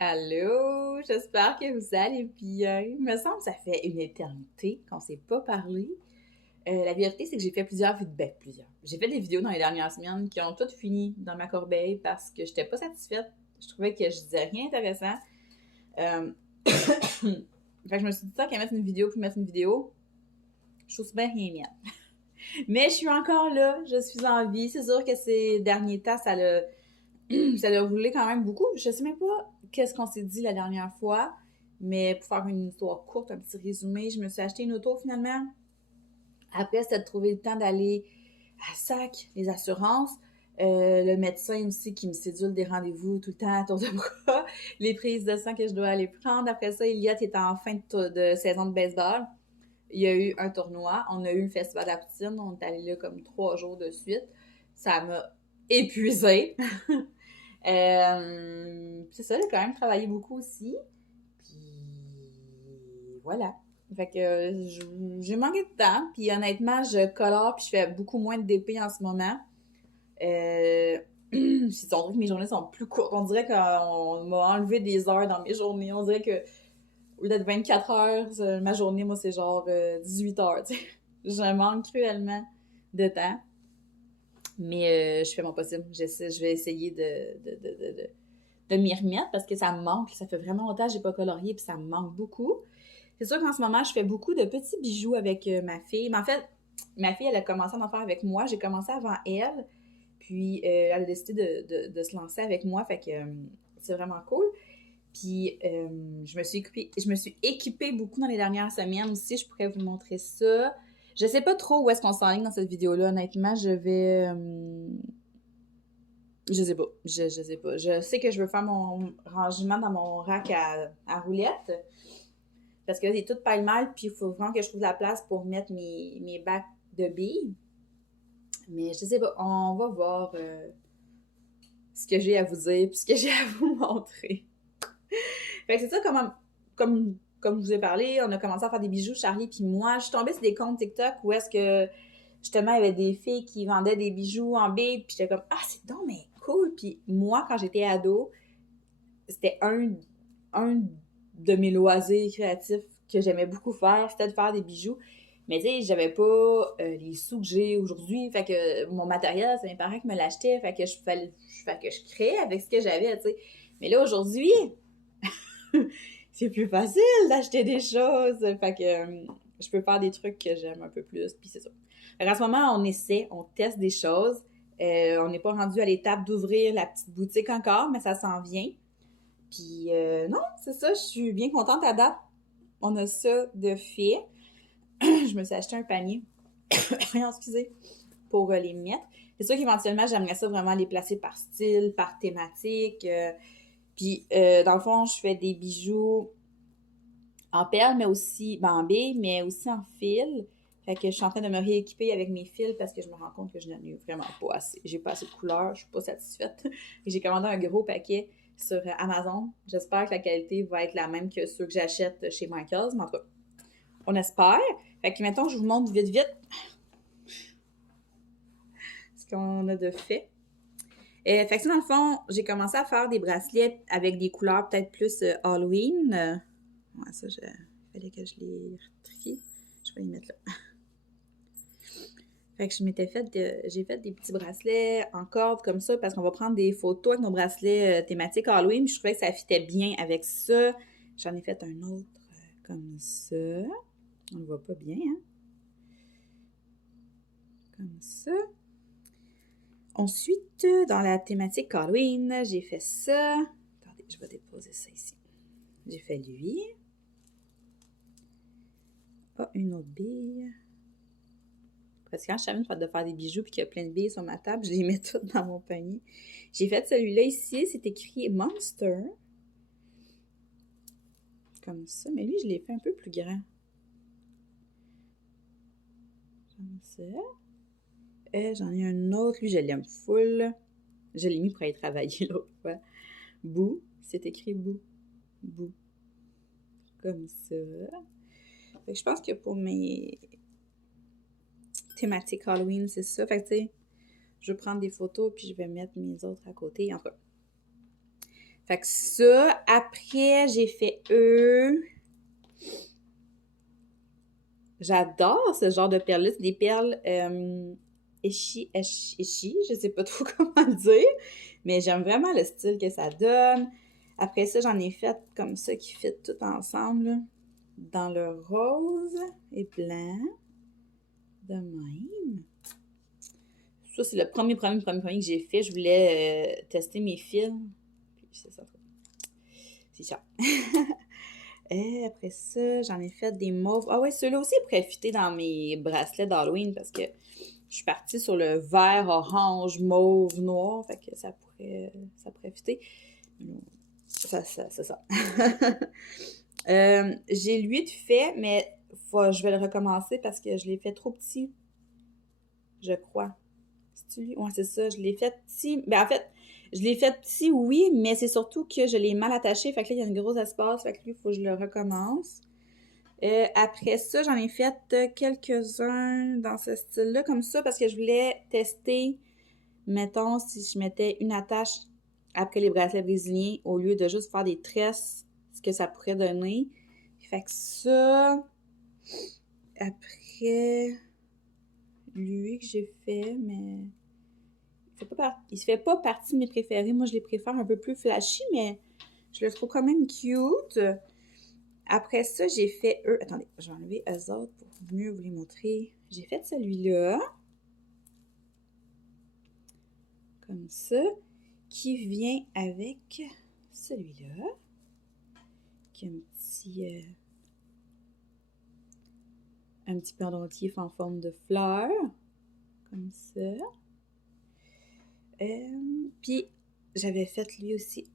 Allô, j'espère que vous allez bien. Il me semble que ça fait une éternité qu'on ne s'est pas parlé. La vérité, c'est que j'ai fait plusieurs. J'ai fait des vidéos dans les dernières semaines qui ont toutes fini dans ma corbeille parce que j'étais pas satisfaite. Je trouvais que je disais rien d'intéressant. Euh... fait que je me suis dit, ça qu'à mettre une vidéo puis mettre une vidéo, je trouve bien rien mienne. Mais je suis encore là, je suis en vie. C'est sûr que ces derniers temps, ça a roulé quand même beaucoup. Je sais même pas qu'est-ce qu'on s'est dit la dernière fois, mais pour faire une histoire courte, un petit résumé, je me suis acheté une auto finalement. Après, c'était de trouver le temps d'aller à SAC, les assurances. Le médecin aussi qui me sédule des rendez-vous tout le temps à tour de bras. Les prises de sang que je dois aller prendre. Après ça, Elliot était en fin de saison de baseball. Il y a eu un tournoi. On a eu le festival de la poutine. On est allé là comme 3 jours de suite. Ça m'a épuisée. C'est ça, j'ai quand même travaillé beaucoup aussi. Puis voilà. Fait que j'ai manqué de temps. Puis honnêtement, je colore puis je fais beaucoup moins de DP en ce moment. Euh, on dirait que mes journées sont plus courtes. On dirait qu'on m'a enlevé des heures dans mes journées. On dirait que au lieu d'être 24 heures, ma journée, moi, c'est genre 18 heures. T'sais. Je manque cruellement de temps. Mais je fais mon possible. Je vais essayer de m'y remettre parce que ça me manque. Ça fait vraiment longtemps que j'ai pas colorié puis ça me manque beaucoup. C'est sûr qu'en ce moment, je fais beaucoup de petits bijoux avec ma fille. Mais en fait, ma fille, elle a commencé à en faire avec moi. J'ai commencé avant elle. Puis elle a décidé de se lancer avec moi. Fait que c'est vraiment cool. Puis je me suis équipée beaucoup dans les dernières semaines aussi. Je pourrais vous montrer ça. Je sais pas trop où est-ce qu'on s'enligne dans cette vidéo-là. Honnêtement, je vais... je sais pas. Je sais pas. Je sais que je veux faire mon rangement dans mon rack à roulettes. Parce que là, c'est tout paille-mal, puis il faut vraiment que je trouve la place pour mettre mes bacs de billes. Mais je sais pas, on va voir ce que j'ai à vous dire, puis ce que j'ai à vous montrer. Fait que c'est ça, comme je vous ai parlé, on a commencé à faire des bijoux, Charlie puis moi. Je suis tombée sur des comptes TikTok où est-ce que, justement, il y avait des filles qui vendaient des bijoux en billes, puis j'étais comme, ah, c'est donc mais cool. Puis moi, quand j'étais ado, c'était un de mes loisirs créatifs que j'aimais beaucoup faire, c'était de faire des bijoux. Mais tu sais, j'avais pas les sous que j'ai aujourd'hui. Fait que mon matériel, c'est mes parents qui me l'achetaient. Fait que je créais avec ce que j'avais, tu sais. Mais là, aujourd'hui, c'est plus facile d'acheter des choses. Fait que je peux faire des trucs que j'aime un peu plus. Puis c'est ça. Fait qu'en ce moment, on essaie, on teste des choses. On n'est pas rendu à l'étape d'ouvrir la petite boutique encore, mais ça s'en vient. Puis non, c'est ça, je suis bien contente à date. On a ça de fait. Je me suis acheté un panier. Excusez, pour les mettre. C'est sûr qu'éventuellement, j'aimerais ça vraiment les placer par style, par thématique. Puis, dans le fond, je fais des bijoux en perles, mais aussi en billes, mais aussi en fil. Fait que je suis en train de me rééquiper avec mes fils parce que je me rends compte que je n'en ai vraiment pas assez. J'ai pas assez de couleurs, je suis pas satisfaite. J'ai commandé un gros paquet sur Amazon. J'espère que la qualité va être la même que ceux que j'achète chez Michaels, mais en tout cas, on espère. Fait que maintenant, je vous montre vite ce qu'on a de fait. Fait que ça, dans le fond, j'ai commencé à faire des bracelets avec des couleurs peut-être plus Halloween. Ouais, ça, il fallait que je les retrie. Je vais les mettre là. Fait que j'ai fait des petits bracelets en corde comme ça parce qu'on va prendre des photos avec nos bracelets thématiques Halloween. Puis je trouvais que ça fitait bien avec ça. J'en ai fait un autre comme ça. On le voit pas bien, hein? Comme ça. Ensuite, dans la thématique Halloween, j'ai fait ça. Attendez, je vais déposer ça ici. J'ai fait lui. Ah, une autre bille. Parce que quand je termine de faire des bijoux et qu'il y a plein de billes sur ma table, je les mets toutes dans mon panier. J'ai fait celui-là ici, c'est écrit Monster. Comme ça, mais lui, je l'ai fait un peu plus grand. Comme ça. J'en ai un autre, lui, je l'aime full. Je l'ai mis pour aller travailler l'autre fois. Boo, c'est écrit Boo. Boo. Comme ça. Fait que je pense que pour mes thématiques Halloween, c'est ça. Fait que tu sais, je vais prendre des photos puis je vais mettre mes autres à côté. En tout cas. Fait que ça, après, j'ai fait eux. J'adore ce genre de perles-là. C'est des perles échi, je sais pas trop comment le dire, mais j'aime vraiment le style que ça donne. Après ça, j'en ai fait comme ça qui fit tout ensemble, là, dans le rose et blanc, de même. Ça, c'est le premier que j'ai fait. Je voulais tester mes fils. Puis c'est ça. C'est ça. Et après ça, j'en ai fait des mauves. Ah ouais, ceux-là aussi pourraient fitter dans mes bracelets d'Halloween parce que je suis partie sur le vert, orange, mauve, noir. Fait que ça pourrait fitter. C'est ça. J'ai lui de fait, mais je vais le recommencer parce que je l'ai fait trop petit. Je crois. C'est-tu lui? Ouais, c'est ça. Je l'ai fait petit. Ben, en fait, je l'ai fait petit, oui, mais c'est surtout que je l'ai mal attaché. Fait que là, il y a un gros espace. Fait que lui, il faut que je le recommence. Après ça, j'en ai fait quelques-uns dans ce style-là, comme ça, parce que je voulais tester, mettons, si je mettais une attache après les bracelets brésiliens, au lieu de juste faire des tresses, ce que ça pourrait donner. Fait que ça, après, lui que j'ai fait, mais il se fait pas partie de mes préférés. Moi, je les préfère un peu plus flashy, mais je le trouve quand même cute. Après ça, j'ai fait eux. Attendez, je vais enlever eux autres pour mieux vous les montrer. J'ai fait celui-là. Comme ça. Qui vient avec celui-là. Qui a un petit pendentif en forme de fleur. Comme ça. Puis, j'avais fait lui aussi.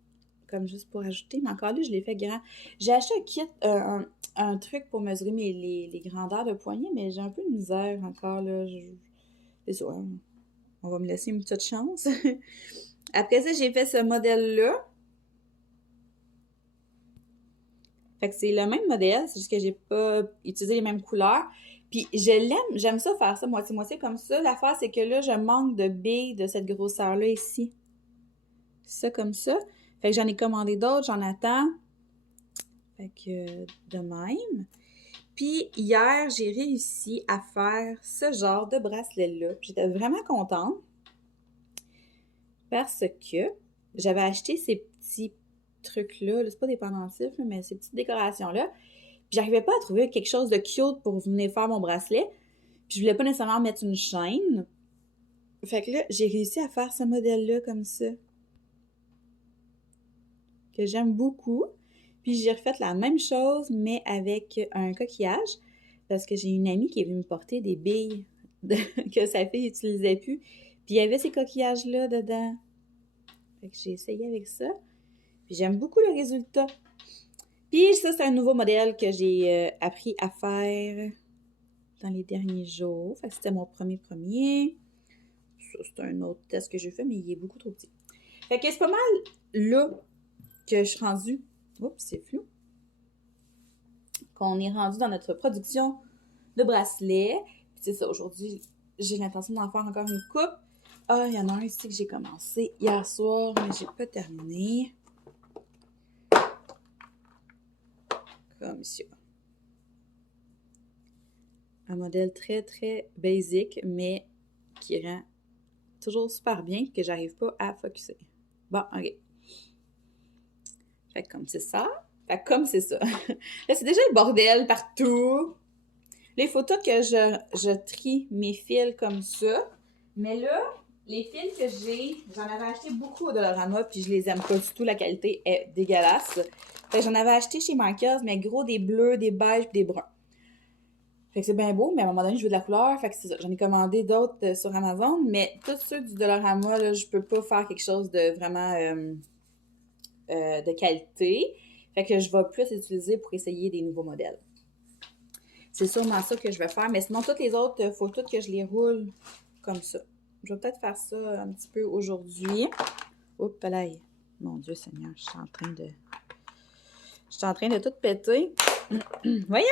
Comme juste pour ajouter, mais encore lui, je l'ai fait grand. J'ai acheté un kit, un truc pour mesurer les grandeurs de poignet, mais j'ai un peu de misère encore, là. C'est ça, hein. On va me laisser une petite chance. Après ça, j'ai fait ce modèle-là. Fait que c'est le même modèle, c'est juste que j'ai pas utilisé les mêmes couleurs. Puis j'aime ça faire ça moitié-moitié comme ça. L'affaire, c'est que là, je manque de billes de cette grosseur-là ici. Ça comme ça. Fait que j'en ai commandé d'autres, j'en attends. Fait que de même. Puis hier, j'ai réussi à faire ce genre de bracelet-là. J'étais vraiment contente parce que j'avais acheté ces petits trucs-là. C'est pas des pendentifs, mais ces petites décorations-là. Puis j'arrivais pas à trouver quelque chose de cute pour venir faire mon bracelet. Puis je voulais pas nécessairement mettre une chaîne. Fait que là, j'ai réussi à faire ce modèle-là comme ça. Que j'aime beaucoup. Puis j'ai refait la même chose, mais avec un coquillage. Parce que j'ai une amie qui est venue me porter des billes que sa fille n'utilisait plus. Puis il y avait ces coquillages-là dedans. Fait que j'ai essayé avec ça. Puis j'aime beaucoup le résultat. Puis ça, c'est un nouveau modèle que j'ai appris à faire dans les derniers jours. Fait que c'était mon premier. Ça, c'est un autre test que j'ai fait, mais il est beaucoup trop petit. Fait que c'est pas mal là que je suis rendue. Oups, c'est flou. Qu'on est rendu dans notre production de bracelets. Puis c'est ça, aujourd'hui, j'ai l'intention d'en faire encore une coupe. Ah, il y en a un ici que j'ai commencé hier soir, mais j'ai pas terminé. Comme ça. Un modèle très, très basic, mais qui rend toujours super bien, que j'arrive pas à focusser. Bon, OK. Fait que comme c'est ça. Fait que comme c'est ça. Là, c'est déjà le bordel partout. Là, il faut tout que je trie mes fils comme ça. Mais là, les fils que j'ai, j'en avais acheté beaucoup au Dollarama, puis je les aime pas du tout. La qualité est dégueulasse. Fait que j'en avais acheté chez Marquez, mais gros, des bleus, des beiges, puis des bruns. Fait que c'est bien beau, mais à un moment donné, je veux de la couleur. Fait que c'est ça. J'en ai commandé d'autres sur Amazon, mais tous ceux du Dollarama, là, je peux pas faire quelque chose de vraiment de qualité. Fait que je vais plus utiliser pour essayer des nouveaux modèles. C'est sûrement ça que je vais faire. Mais sinon, toutes les autres, il faut toutes que je les roule comme ça. Je vais peut-être faire ça un petit peu aujourd'hui. Oups, là. Mon Dieu Seigneur, je suis en train de tout péter. Voyons!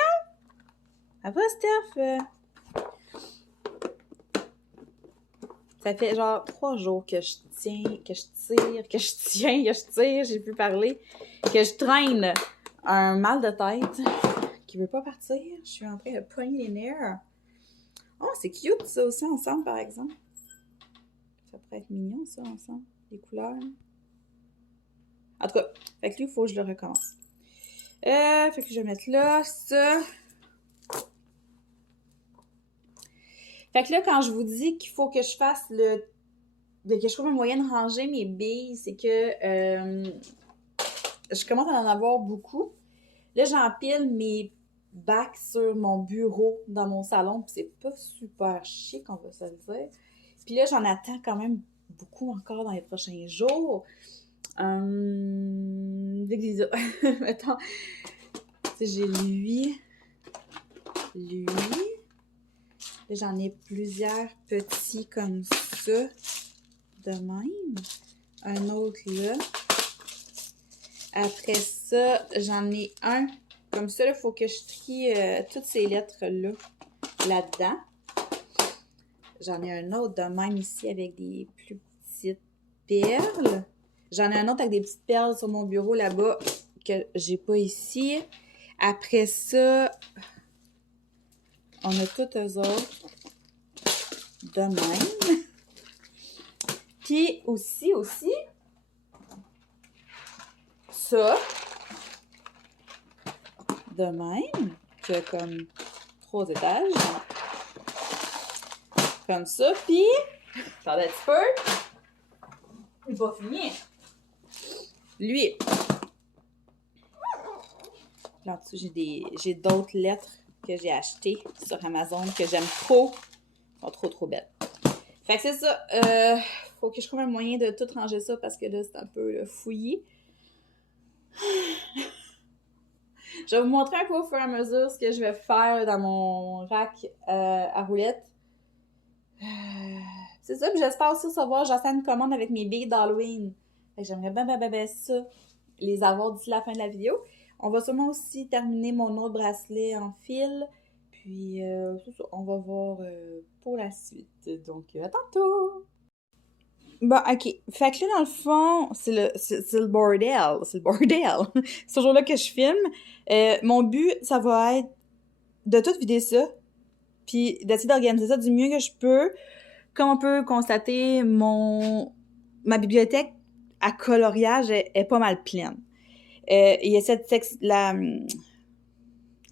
Ça va, Steph? Ça fait genre 3 jours que je tire, j'ai pu parler, que je traîne un mal de tête qui veut pas partir. Je suis en train de pogner les nerfs. Oh, c'est cute ça aussi ensemble, par exemple. Ça pourrait être mignon ça ensemble, les couleurs. En tout cas, fait que lui, il faut que je le recommence. Fait que je vais mettre là, ça. Fait que là, quand je vous dis qu'il faut que je fasse que je trouve un moyen de ranger mes billes, c'est que je commence à en avoir beaucoup. Là, j'empile mes bacs sur mon bureau dans mon salon, puis c'est pas super chic, on va se le dire. Puis là, j'en attends quand même beaucoup encore dans les prochains jours. Mettons, j'ai lui. Là, j'en ai plusieurs petits comme ça, de même. Un autre là. Après ça, j'en ai un. Comme ça, il faut que je trie toutes ces lettres-là, là-dedans. J'en ai un autre de même ici avec des plus petites perles. J'en ai un autre avec des petites perles sur mon bureau là-bas que j'ai pas ici. Après ça, on a toutes eux autres de même. Puis aussi, ça, de même, qui a comme 3 étages. Comme ça, puis, attendez un petit peu. Il va finir. Lui. Là en dessous, j'ai d'autres lettres que j'ai achetées sur Amazon que j'aime trop. Elles sont trop belles. Fait que c'est ça. Faut que je trouve un moyen de tout ranger ça parce que là, c'est un peu fouillis. Je vais vous montrer un peu au fur et à mesure ce que je vais faire dans mon rack à roulettes. C'est ça, puis j'espère aussi savoir, j'ai fait une commande avec mes billes d'Halloween. J'aimerais bien ça, les avoir d'ici la fin de la vidéo. On va sûrement aussi terminer mon autre bracelet en fil. Puis, c'est ça, on va voir pour la suite. Donc, à tantôt! Bon, ok. Fait que là, dans le fond, c'est le bordel. C'est le bordel. C'est toujours là que je filme. Mon but, ça va être de tout vider ça. Puis d'essayer d'organiser ça du mieux que je peux. Comme on peut constater, ma bibliothèque à coloriage est pas mal pleine. Il y a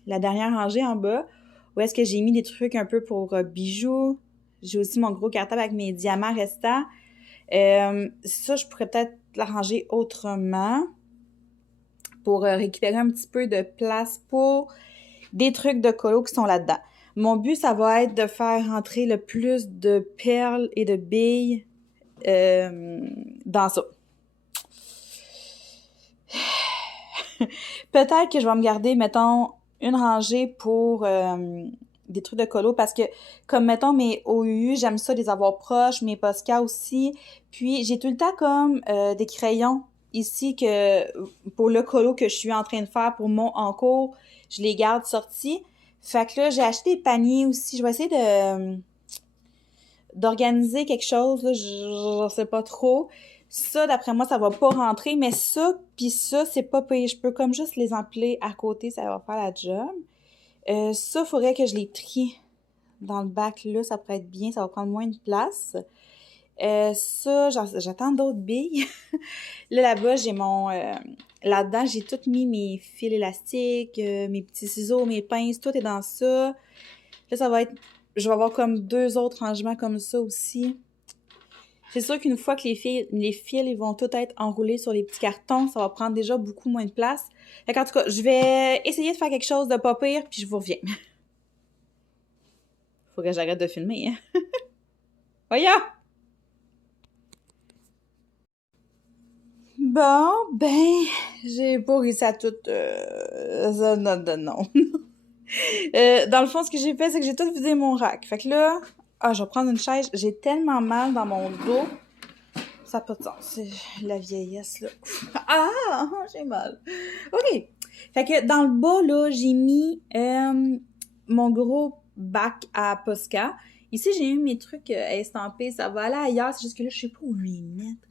la dernière rangée en bas où est-ce que j'ai mis des trucs un peu pour bijoux. J'ai aussi mon gros cartable avec mes diamants restants. Ça, je pourrais peut-être l'arranger autrement pour récupérer un petit peu de place pour des trucs de colo qui sont là-dedans. Mon but, ça va être de faire rentrer le plus de perles et de billes dans ça. Peut-être que je vais me garder, mettons, une rangée pour des trucs de colo parce que, comme, mettons, mes OU, j'aime ça les avoir proches, mes Posca aussi. Puis, j'ai tout le temps comme des crayons ici que pour le colo que je suis en train de faire pour mon en cours, je les garde sortis. Fait que là, j'ai acheté des paniers aussi. Je vais essayer d'organiser quelque chose, là, je sais pas trop. Ça, d'après moi, ça va pas rentrer, mais ça, pis ça, c'est pas payé. Je peux comme juste les empiler à côté, ça va faire la job. Ça, faudrait que je les trie dans le bac, là, ça pourrait être bien, ça va prendre moins de place. Ça, j'attends d'autres billes. Là-bas, j'ai là-dedans, j'ai tout mis mes fils élastiques, mes petits ciseaux, mes pinces, tout est dans ça. Là, ça va être... Je vais avoir comme 2 autres rangements comme ça aussi. C'est sûr qu'une fois que les fils ils vont tout être enroulés sur les petits cartons, ça va prendre déjà beaucoup moins de place. Fait qu'en tout cas, je vais essayer de faire quelque chose de pas pire, puis je vous reviens. Faut que j'arrête de filmer, hein. Voyons! Bon, ben, j'ai pas réussi à tout... non. Dans le fond, ce que j'ai fait, c'est que j'ai tout vidé mon rack. Fait que là, je vais prendre une chaise. J'ai tellement mal dans mon dos. Ça n'a pas de sens. C'est la vieillesse, là. J'ai mal. OK. Fait que dans le bas, là, j'ai mis mon gros bac à Posca. Ici, j'ai eu mes trucs estampés. Ça va aller ailleurs. C'est juste que là, je sais pas où les mettre.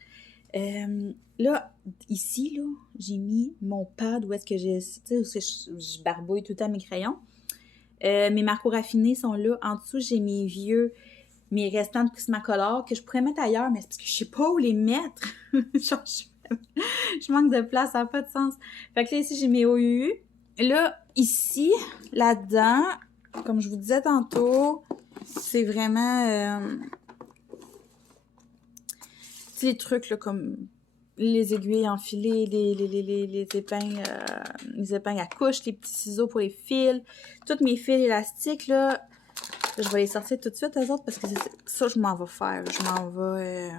Là, ici, là, j'ai mis mon pad où est-ce que j'ai... Tu sais, où est-ce que je barbouille tout le temps mes crayons. Mes marcos raffinés sont là. En dessous, j'ai mes restants de Prismacolor que je pourrais mettre ailleurs, mais c'est parce que je sais pas où les mettre. Genre, je manque de place, ça n'a pas de sens. Fait que là, ici, j'ai mes OUU. Là, ici, là-dedans, comme je vous disais tantôt, c'est vraiment... tu sais, les trucs, là, comme les aiguilles enfilées, les épingles à couche, les petits ciseaux pour les fils, tous mes fils élastiques, là, je vais les sortir tout de suite, eux autres, parce que ça, je m'en vais faire. Je m'en vais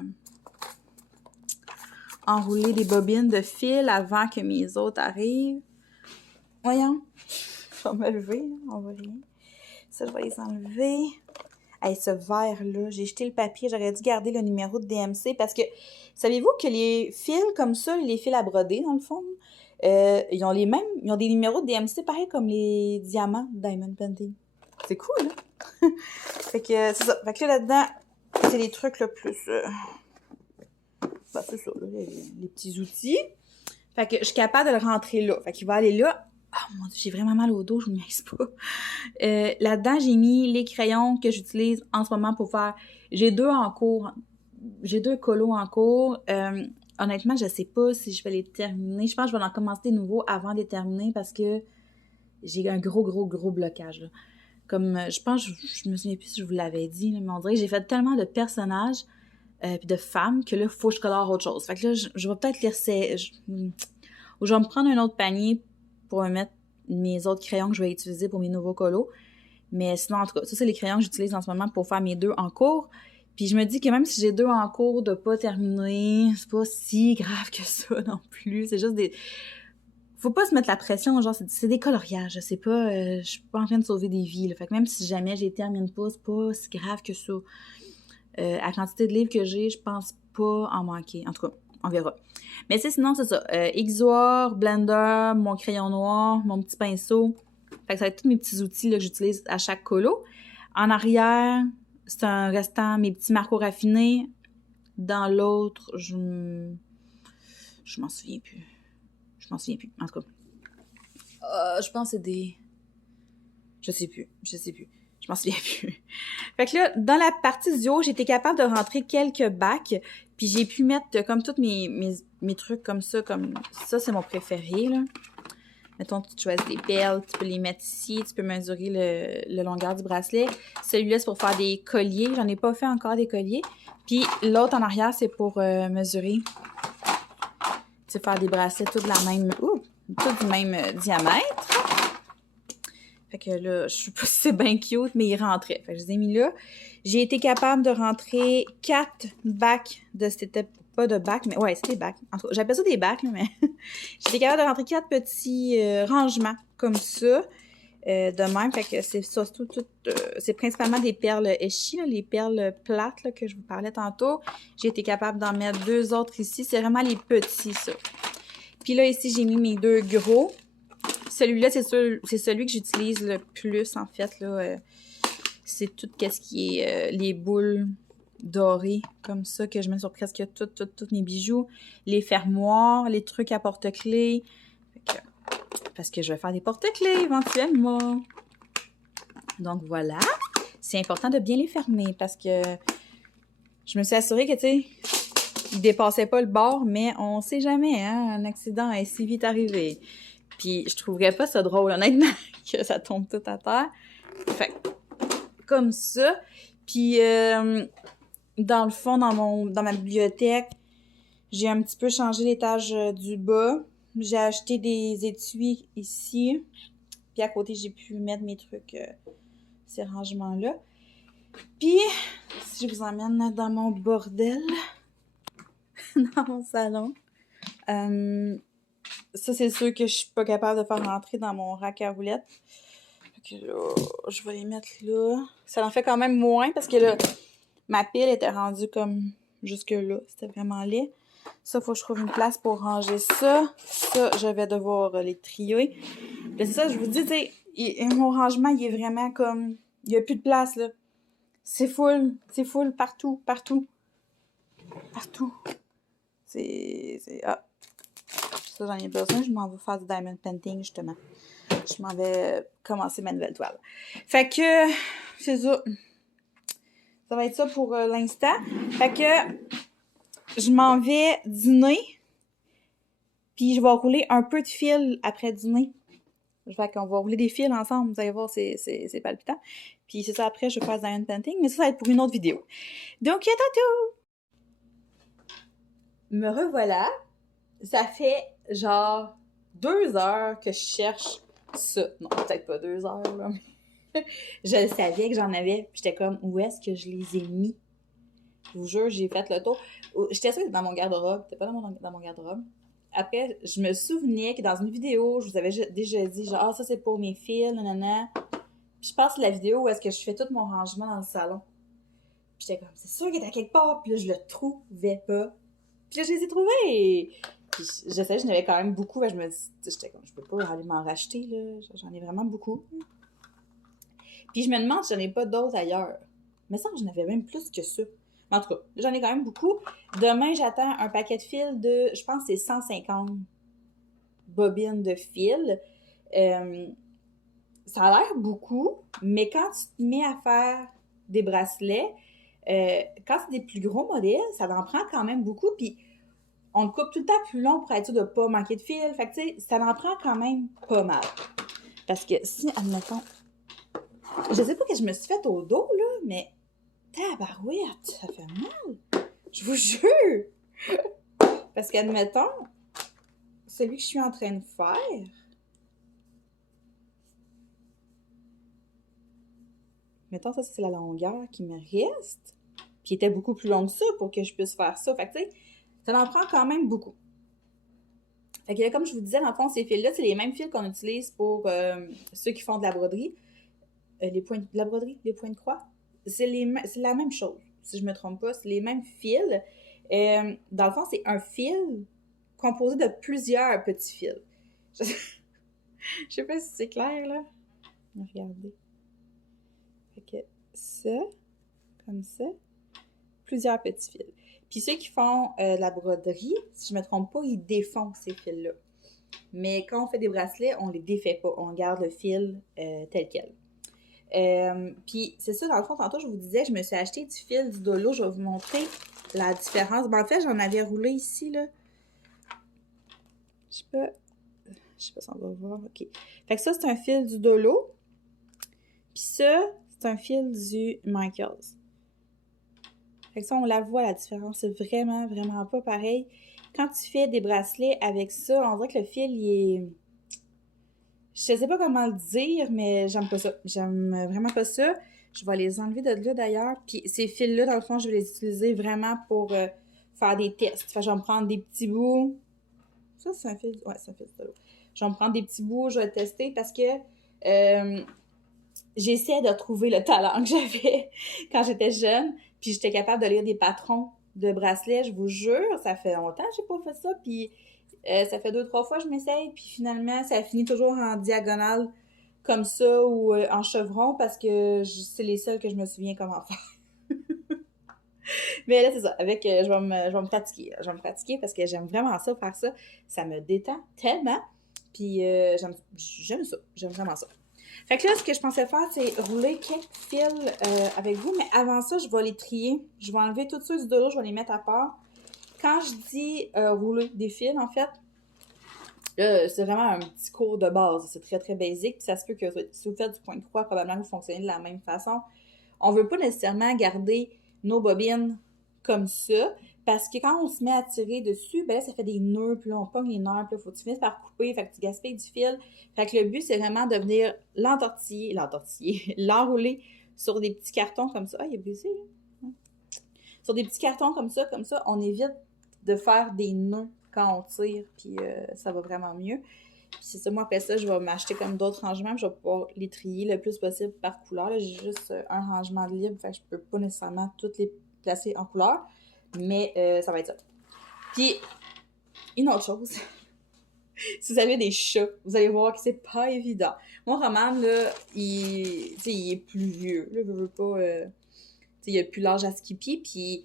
enrouler des bobines de fil avant que mes autres arrivent. Voyons. Je vais me lever, on va rien. Ça, je vais les enlever. Hey, ce verre-là, j'ai jeté le papier, j'aurais dû garder le numéro de DMC parce que, savez-vous que les fils comme ça, les fils à broder, dans le fond, ils ont des numéros de DMC pareil comme les diamants Diamond Painting. C'est cool, hein? Fait que, c'est ça. Fait que là-dedans, c'est les trucs le plus... ben, c'est ça, là, les petits outils. Fait que je suis capable de le rentrer là. Fait qu'il va aller là. Oh mon Dieu, j'ai vraiment mal au dos, je me niaise pas. Là-dedans, j'ai mis les crayons que j'utilise en ce moment pour faire... J'ai 2 en cours. J'ai 2 colos en cours. Honnêtement, je sais pas si je vais les terminer. Je pense que je vais en commencer des nouveaux avant de les terminer parce que j'ai un gros blocage, là. Comme, je pense, je me souviens plus si je vous l'avais dit, là, mais on dirait que j'ai fait tellement de personnages puis de femmes que là, il faut que je colore autre chose. Fait que là, je vais peut-être laisser... Ou je vais me prendre un autre panier pour me mettre mes autres crayons que je vais utiliser pour mes nouveaux colos. Mais sinon, en tout cas, ça, c'est les crayons que j'utilise en ce moment pour faire mes 2 en cours. Puis je me dis que même si j'ai 2 en cours de pas terminer, c'est pas si grave que ça non plus. C'est juste des... Faut pas se mettre la pression, genre, c'est des coloriages, je sais pas, je suis pas en train de sauver des vies, là. Fait que même si jamais j'ai termine pas, c'est pas si grave que ça. À la quantité de livres que j'ai, je pense pas en manquer. En tout cas, on verra. Mais sinon, c'est ça. Exoir, Blender, mon crayon noir, mon petit pinceau. Fait que ça va être tous mes petits outils là, que j'utilise à chaque colo. En arrière, c'est un restant, mes petits marcos raffinés. Dans l'autre, je m'en souviens plus. En tout cas. Je pense que c'est des... Je sais plus. Je m'en souviens plus. Fait que là, dans la partie du haut, j'étais capable de rentrer quelques bacs. Puis j'ai pu mettre comme tous mes trucs comme ça. Comme ça, c'est mon préféré, là. Mettons, tu choisis des perles, tu peux les mettre ici. Tu peux mesurer le longueur du bracelet. Celui-là, c'est pour faire des colliers. J'en ai pas fait encore des colliers. Puis l'autre en arrière, c'est pour mesurer. Tu sais, faire des bracelets tous du même diamètre. Fait que là, je sais pas si c'est bien cute, mais il rentrait. Fait que je les ai mis là. J'ai été capable de rentrer 4 bacs c'était pas de bacs, mais ouais, c'était des bacs. En tout cas, j'appelle ça des bacs, mais j'étais capable de rentrer 4 petits rangements comme ça. De même, fait que c'est surtout c'est principalement des perles échi, là, les perles plates là, que je vous parlais tantôt. J'ai été capable d'en mettre 2 autres ici. C'est vraiment les petits, ça. Puis là, ici, j'ai mis mes 2 gros. Celui-là, c'est celui que j'utilise le plus, en fait, là. C'est tout ce qui est les boules dorées, comme ça, que je mets sur presque tous mes bijoux. Les fermoirs, les trucs à porte-clés. Parce que je vais faire des porte-clés, éventuellement. Donc, voilà. C'est important de bien les fermer, parce que je me suis assurée que, tu sais, ils dépassaient pas le bord, mais on sait jamais, hein, un accident est si vite arrivé. Puis je trouverais pas ça drôle, honnêtement, que ça tombe tout à terre. Fait comme ça. Puis dans le fond, dans ma bibliothèque, j'ai un petit peu changé l'étage du bas. J'ai acheté des étuis ici. Puis à côté, j'ai pu mettre mes trucs, ces rangements-là. Puis, si je vous emmène dans mon bordel, dans mon salon, ça, c'est sûr que je suis pas capable de faire rentrer dans mon rack à roulettes. Fait que là, je vais les mettre là. Ça en fait quand même moins parce que là, ma pile était rendue comme jusque là. C'était vraiment laid. Ça, faut que je trouve une place pour ranger ça. Ça, je vais devoir les trier. Puis ça, je vous dis, tu sais, mon rangement, il est vraiment comme... Il n'y a plus de place, là. C'est full, partout, partout. Partout. Ah, ça, j'en ai besoin. Je m'en vais faire du diamond painting, justement. Je m'en vais commencer ma nouvelle toile. Fait que, c'est ça. Ça va être ça pour l'instant. Fait que, je m'en vais dîner. Puis, je vais rouler un peu de fil après dîner. Fait qu'on va rouler des fils ensemble. Vous allez voir, c'est palpitant. Puis, c'est ça, après, je vais faire du diamond painting. Mais ça va être pour une autre vidéo. Donc, à tantôt! Me revoilà. Ça fait genre 2 heures que je cherche ça. Non, peut-être pas 2 heures, là. Je savais que j'en avais. Puis j'étais comme, où est-ce que je les ai mis? Je vous jure, j'ai fait le tour. J'étais sûre que c'était dans mon garde-robe. C'était pas dans mon garde-robe. Après, je me souvenais que dans une vidéo, je vous avais déjà dit, genre, ah, ça c'est pour mes fils, nanana. Puis je passe la vidéo où est-ce que je fais tout mon rangement dans le salon. Puis j'étais comme, c'est sûr qu'il est à quelque part. Puis là, je le trouvais pas. Puis là, je les ai trouvés. Puis je sais, je n'avais quand même beaucoup. Je me dis, j'étais comme, je peux pas aller m'en racheter, là. J'en ai vraiment beaucoup. Puis je me demande si j'en ai pas d'autres ailleurs. Mais ça, j'en avais même plus que ça. En tout cas, j'en ai quand même beaucoup. Demain, j'attends un paquet de fils de, je pense que c'est 150 bobines de fils. Ça a l'air beaucoup, mais quand tu te mets à faire des bracelets, quand c'est des plus gros modèles, ça en prend quand même beaucoup. Puis on le coupe tout le temps plus long pour être sûr de ne pas manquer de fil. Fait que, tu sais, ça en prend quand même pas mal. Parce que si, admettons, je sais pas que je me suis fait au dos, là, mais tabarouette, ça fait mal. Je vous jure. Parce qu'admettons, celui que je suis en train de faire, mettons, ça, c'est la longueur qui me reste, qui était beaucoup plus longue que ça pour que je puisse faire ça. Fait que, tu sais, ça en prend quand même beaucoup. Fait que là, comme je vous disais, dans le fond, ces fils-là, c'est les mêmes fils qu'on utilise pour ceux qui font de la broderie. Les points de la broderie, les points de croix. C'est la même chose, si je ne me trompe pas. C'est les mêmes fils. Dans le fond, c'est un fil composé de plusieurs petits fils. Je sais pas si c'est clair, là. Regardez. Fait que ça, comme ça, plusieurs petits fils. Puis ceux qui font la broderie, si je ne me trompe pas, ils défont ces fils-là. Mais quand on fait des bracelets, on les défait pas. On garde le fil tel quel. Puis c'est ça, dans le fond, tantôt, je vous disais, je me suis acheté du fil du Dolo. Je vais vous montrer la différence. Ben, en fait, j'en avais roulé ici, là. Je sais pas si on va voir. OK. Fait que ça, c'est un fil du Dolo. Puis ça, c'est un fil du Michaels. Fait que ça, on la voit, la différence. C'est vraiment, vraiment pas pareil. Quand tu fais des bracelets avec ça, on dirait que le fil, il est... Je sais pas comment le dire, mais j'aime pas ça. J'aime vraiment pas ça. Je vais les enlever de là, d'ailleurs. Puis ces fils-là, dans le fond, je vais les utiliser vraiment pour faire des tests. Fait que je vais me prendre des petits bouts. Ça, c'est un fil... Ouais, c'est un fil de l'eau. Je vais me prendre des petits bouts, je vais le tester parce que j'essaie de trouver le talent que j'avais quand j'étais jeune. Puis j'étais capable de lire des patrons de bracelets, je vous jure. Ça fait longtemps que j'ai pas fait ça. Puis ça fait 2-3 fois que je m'essaye. Puis finalement, ça finit toujours en diagonale comme ça ou en chevron parce que c'est les seuls que je me souviens comment faire. Mais là, c'est ça. Avec, je vais me pratiquer. Je vais me pratiquer parce que j'aime vraiment ça, faire ça. Ça me détend tellement. Puis j'aime ça. J'aime vraiment ça. Fait que là, ce que je pensais faire, c'est rouler quelques fils avec vous. Mais avant ça, je vais les trier. Je vais enlever tous ceux du Dolo, je vais les mettre à part. Quand je dis rouler des fils, en fait, c'est vraiment un petit cours de base. C'est très, très basique. Puis ça se peut que si vous faites du point de croix, probablement que vous fonctionnez de la même façon. On veut pas nécessairement garder nos bobines comme ça. Parce que quand on se met à tirer dessus, ben là, ça fait des nœuds. Puis là, on pogne les nœuds. Puis là, faut que tu finisses par couper. Fait que tu gaspilles du fil. Fait que le but, c'est vraiment de venir l'enrouler sur des petits cartons comme ça. Ah, il est brisé, là. Sur des petits cartons comme ça, on évite de faire des nœuds quand on tire, puis ça va vraiment mieux. Puis c'est ça, moi, après ça, je vais m'acheter comme d'autres rangements, puis je vais pouvoir les trier le plus possible par couleur. Là, j'ai juste un rangement de libre, fait que je peux pas nécessairement toutes les placer en couleur, mais ça va être ça. Puis, une autre chose, si vous avez des chats, vous allez voir que c'est pas évident. Moi, Roman, là, il est plus vieux, là, je veux pas... il a plus l'âge à Skippy, puis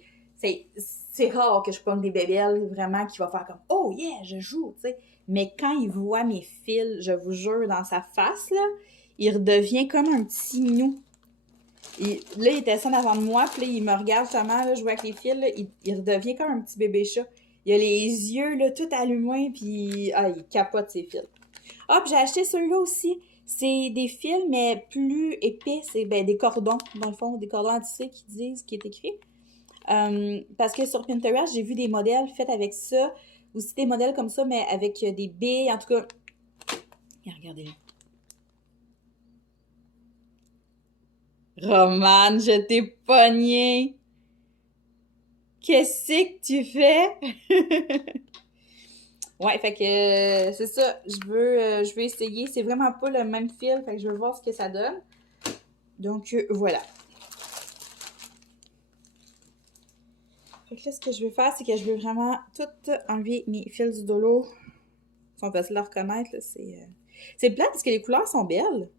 c'est rare que je pogne des bébelles vraiment qui va faire comme « Oh yeah, je joue », tu sais. Mais quand il voit mes fils, je vous jure, dans sa face, là, il redevient comme un petit minou. Et là, il était assis en avant de moi, puis là, il me regarde justement, là, jouer avec les fils, là, il redevient comme un petit bébé chat. Il a les yeux, là, tout allumés, puis il capote ses fils. Ah, puis j'ai acheté ceux-là aussi. C'est des fils, mais plus épais. C'est des cordons, dans le fond, des cordons à tisser qui disent, qui est écrit. Parce que sur Pinterest, j'ai vu des modèles faits avec ça. Aussi des modèles comme ça, mais avec des billes. En tout cas, regardez-les. Romane, je t'ai pogné. Qu'est-ce que tu fais? Ouais, fait que c'est ça. Je veux essayer. C'est vraiment pas le même fil, fait que je veux voir ce que ça donne. Donc, voilà. Fait que là, ce que je veux faire, c'est que je veux vraiment tout enlever mes fils du dolo. Si on peut se le reconnaître, là, c'est plate parce que les couleurs sont belles.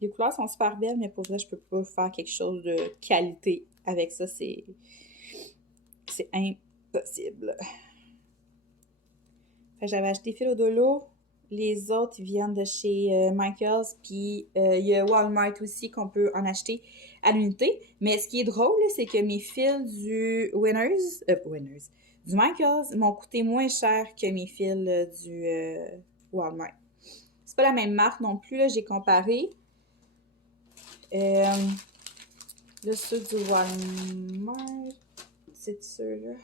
Les couleurs sont super belles, mais pour vrai, je peux pas faire quelque chose de qualité avec ça. C'est impossible. Fait que j'avais acheté des fils au dolo. Les autres, ils viennent de chez Michaels. Puis, il y a Walmart aussi qu'on peut en acheter à l'unité. Mais ce qui est drôle, c'est que mes fils du du Michaels m'ont coûté moins cher que mes fils du Walmart. C'est pas la même marque non plus, là, j'ai comparé. Là, ceux du Walmart, c'est ceux-là.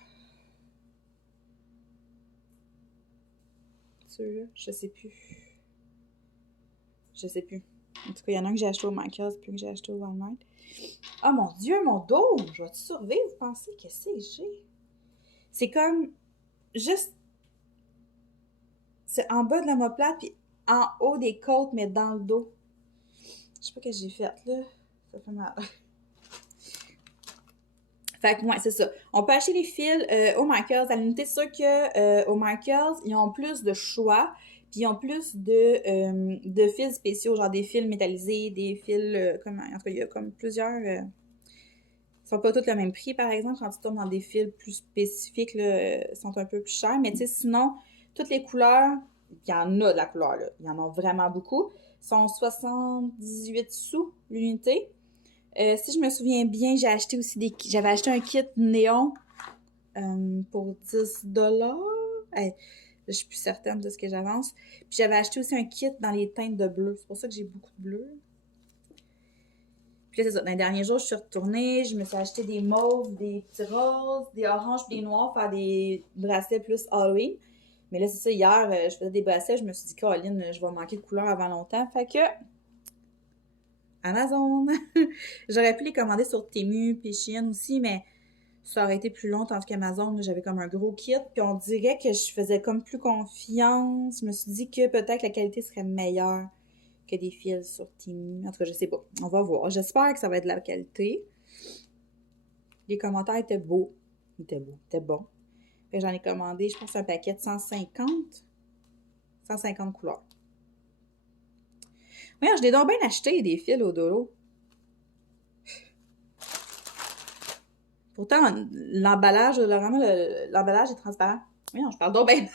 Ceux-là, je sais plus. Je sais plus. En tout cas, il y en a un que j'ai acheté au Michaels, puis que j'ai acheté au Walmart. Oh mon Dieu, mon dos! Je vais-tu survivre, vous pensez? Qu'est-ce que j'ai? C'est comme juste. C'est en bas de l'omoplate, puis en haut des côtes, mais dans le dos. Je sais pas ce que j'ai fait, là. Ça fait mal. Fait que, ouais, c'est ça. On peut acheter les fils au Michaels. À l'unité, c'est sûr que au Michaels, ils ont plus de choix. Puis ils ont plus de fils spéciaux, genre des fils métallisés, des fils. En tout cas, il y a comme plusieurs. Ils sont pas tous le même prix, par exemple. Quand tu tombes dans des fils plus spécifiques, là, sont un peu plus chers. Mais tu sais, sinon, toutes les couleurs, il y en a de la couleur, là. Il y en a vraiment beaucoup. Sont 78 sous l'unité. Si je me souviens bien, j'avais acheté un kit néon pour 10$. Je suis plus certaine de ce que j'avance. Puis j'avais acheté aussi un kit dans les teintes de bleu. C'est pour ça que j'ai beaucoup de bleu. Puis là, c'est ça. Dans les derniers jours, je suis retournée. Je me suis acheté des mauves, des petits roses, des oranges puis des noirs pour faire des bracelets plus Halloween. Mais là, c'est ça. Hier, je faisais des bracelets. Je me suis dit, Caroline, je vais manquer de couleur avant longtemps. Fait que Amazon. J'aurais pu les commander sur Temu puis Shein aussi, mais ça aurait été plus long, tandis qu'Amazon, j'avais comme un gros kit, puis on dirait que je faisais comme plus confiance. Je me suis dit que peut-être la qualité serait meilleure que des fils sur Temu. En tout cas, je sais pas. On va voir. J'espère que ça va être de la qualité. Les commentaires étaient beaux. Ils étaient bons. J'en ai commandé, je pense, un paquet de 150 couleurs. Oui, je l'ai donc bien acheté des fils au dolo. Pourtant, l'emballage au Dollarama, l'emballage est transparent. Oui, non, je parle donc bien.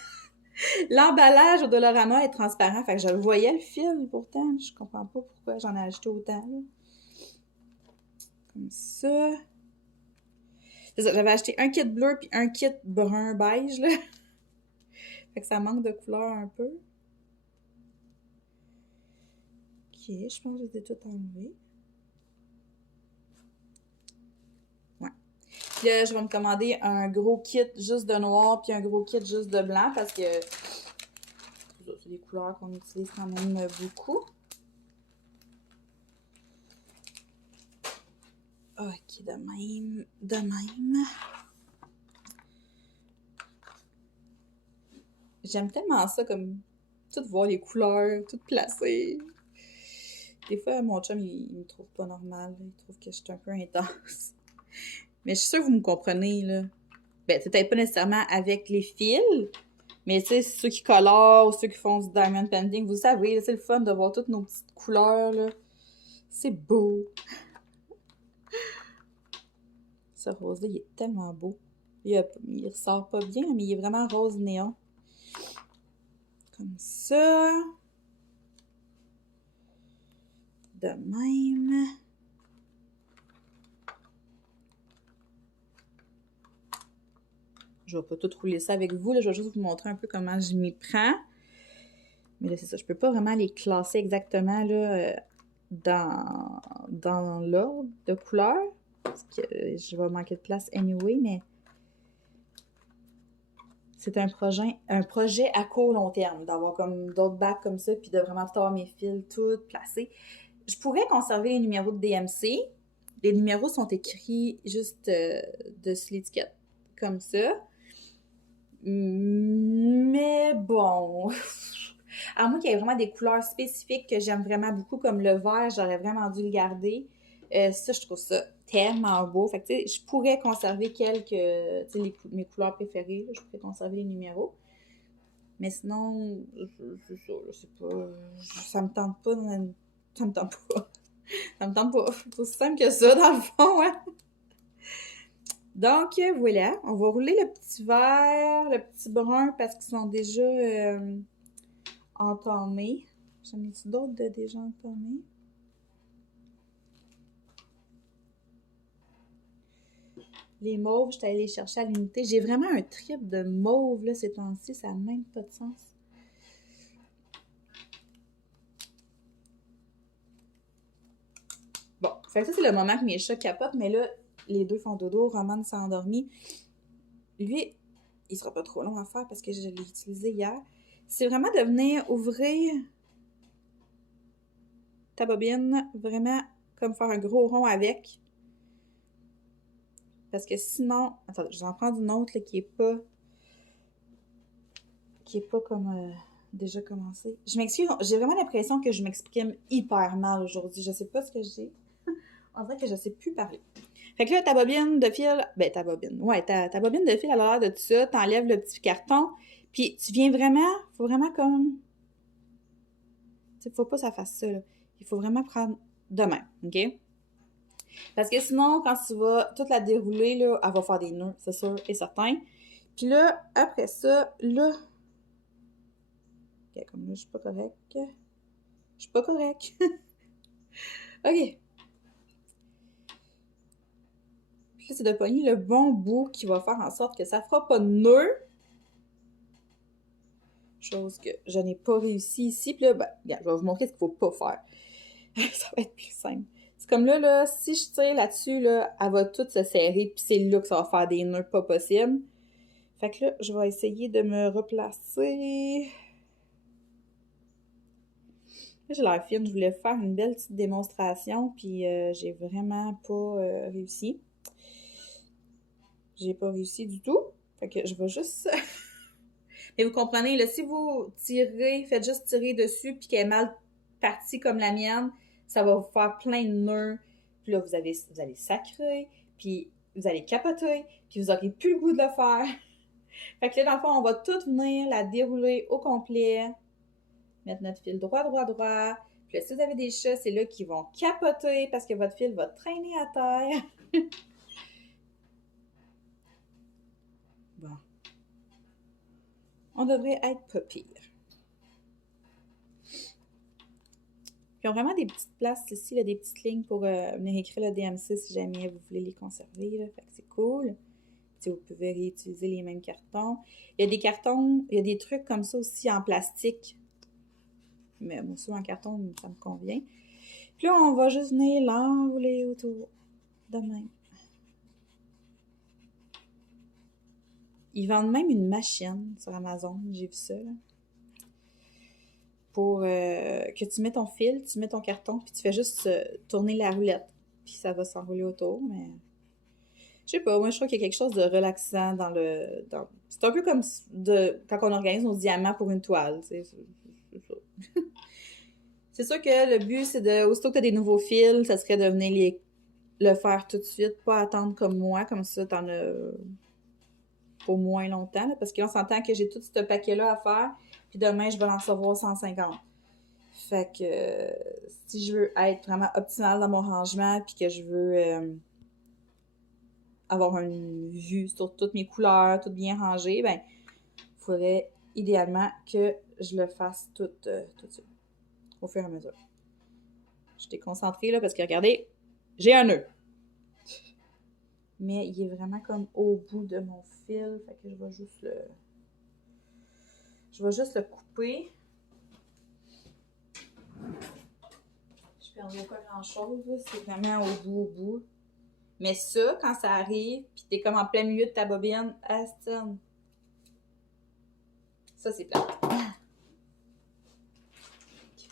L'emballage au Dollarama est transparent. Fait que je le voyais le fil pourtant. Je comprends pas pourquoi j'en ai acheté autant. Là. Comme ça. C'est ça, j'avais acheté un kit bleu puis un kit brun beige. Là. Fait que ça manque de couleur un peu. Ok, je pense que je les ai toutes enlevées. Ouais. Puis là, je vais me commander un gros kit juste de noir puis un gros kit juste de blanc parce que c'est des couleurs qu'on utilise quand même beaucoup. Ok, de même. J'aime tellement ça, comme tout voir les couleurs, tout placé. Des fois, mon chum, il me trouve pas normal. Il trouve que je suis un peu intense. Mais je suis sûre que vous me comprenez, là. Ben, peut-être pas nécessairement avec les fils, mais tu sais, ceux qui colorent, ceux qui font du diamond painting, vous savez, c'est le fun de voir toutes nos petites couleurs, là. C'est beau. ce rose-là, il est tellement beau. Il ressort pas bien, mais il est vraiment rose néon. Comme ça. De même. Je vais pas tout rouler ça avec vous, là. Je vais juste vous montrer un peu comment je m'y prends. Mais là, c'est ça. Je peux pas vraiment les classer exactement là, dans l'ordre de couleur. Parce que je vais manquer de place anyway, mais c'est un projet à court long terme, d'avoir comme d'autres bacs comme ça, puis de vraiment avoir mes fils tous placés. Je pourrais conserver les numéros de DMC. Les numéros sont écrits juste dessus l'étiquette, comme ça. Mais bon, à moins qu'il y ait vraiment des couleurs spécifiques que j'aime vraiment beaucoup, comme le vert, j'aurais vraiment dû le garder. Ça, je trouve ça tellement beau. Fait que, tu sais, je pourrais conserver quelques, tu sais, mes couleurs préférées. Là, je pourrais conserver les numéros. Mais sinon, c'est ça, je sais pas. Ça me tente pas. Ça me tente pas. Ça me tente pas. C'est aussi simple que ça, dans le fond, hein. Donc, voilà. On va rouler le petit vert, le petit brun, parce qu'ils sont déjà entamés. J'en ai-tu d'autres de déjà entamés? Les mauves, je suis allée les chercher à l'unité. J'ai vraiment un trip de mauve, là, ces temps-ci. Ça n'a même pas de sens. Bon, fait que ça, c'est le moment que mes chats capotent, mais là, les deux font dodo. Roman s'est endormi. Lui, il sera pas trop long à faire parce que je l'ai utilisé hier. C'est vraiment de venir ouvrir ta bobine, vraiment comme faire un gros rond avec. Parce que sinon... Attends, je vais en prendre une autre là, qui est pas comme déjà commencé. Je m'excuse, j'ai vraiment l'impression que je m'exprime hyper mal aujourd'hui. Je sais pas ce que j'ai. On dirait que je sais plus parler. Fait que là, ta bobine de fil... Ben, ta bobine. Ouais, ta bobine de fil, à l'air de tout ça, t'enlèves le petit carton, puis tu viens vraiment... Faut vraiment comme... Tu sais, faut pas que ça fasse ça, là. Il faut vraiment prendre de même, OK? Parce que sinon, quand tu vas toute la dérouler, là, elle va faire des nœuds, c'est sûr et certain. Puis là, après ça, là... OK, comme là, je suis pas correcte. Je suis pas correcte. OK. Puis là, c'est de pogner le bon bout qui va faire en sorte que ça fera pas de nœud. Chose que je n'ai pas réussi ici. Puis là, ben, regarde, je vais vous montrer ce qu'il faut pas faire. Ça va être plus simple. C'est comme là, si je tire là-dessus, là, elle va toute se serrer, puis c'est là que ça va faire des nœuds pas possibles. Fait que là, je vais essayer de me replacer. Là, j'ai l'air fine. Je voulais faire une belle petite démonstration, puis j'ai vraiment pas réussi. J'ai pas réussi du tout. Fait que je vais juste... Mais vous comprenez, là, si vous tirez, faites juste tirer dessus, puis qu'elle est mal partie comme la mienne, ça va vous faire plein de nœuds. Puis là, vous allez sacrer, puis vous allez capoter, puis vous n'aurez plus le goût de le faire. Fait que là, dans le fond, on va tout venir la dérouler au complet. Mettre notre fil droit, droit, droit. Puis là, si vous avez des chats, c'est là qu'ils vont capoter parce que votre fil va traîner à terre. Bon. On devrait être pas pire. Ils ont vraiment des petites places ici, là, des petites lignes pour venir écrire le DMC si jamais vous voulez les conserver. Là. Fait que c'est cool. Puis, vous pouvez réutiliser les mêmes cartons. Il y a des cartons, il y a des trucs comme ça aussi en plastique. Mais moi, ça en carton, ça me convient. Puis là, on va juste venir l'enrouler autour de même. Ils vendent même une machine sur Amazon, j'ai vu ça, là. Pour que tu mets ton fil, tu mets ton carton, puis tu fais juste tourner la roulette. Puis ça va s'enrouler autour, mais... Je sais pas, moi je trouve qu'il y a quelque chose de relaxant dans le... C'est un peu comme quand on organise nos diamants pour une toile, tu sais, c'est ça. C'est sûr que le but, c'est de... Aussitôt que tu as des nouveaux fils, ça serait de venir le faire tout de suite, pas attendre comme moi, comme ça t'en as pour moins longtemps, là, parce que là, on s'entend que j'ai tout ce paquet-là à faire, puis demain, je vais en recevoir 150. Fait que si je veux être vraiment optimale dans mon rangement, puis que je veux avoir une vue sur toutes mes couleurs, tout bien rangé, ben, il faudrait idéalement que je le fasse tout de suite, au fur et à mesure. J'étais concentrée là parce que regardez, j'ai un nœud. Mais il est vraiment comme au bout de mon fil, fait que je vais juste le couper. Je perdrai pas grand-chose, c'est vraiment au bout. Mais ça, quand ça arrive, pis t'es comme en plein milieu de ta bobine, Aston. Ça, c'est plate.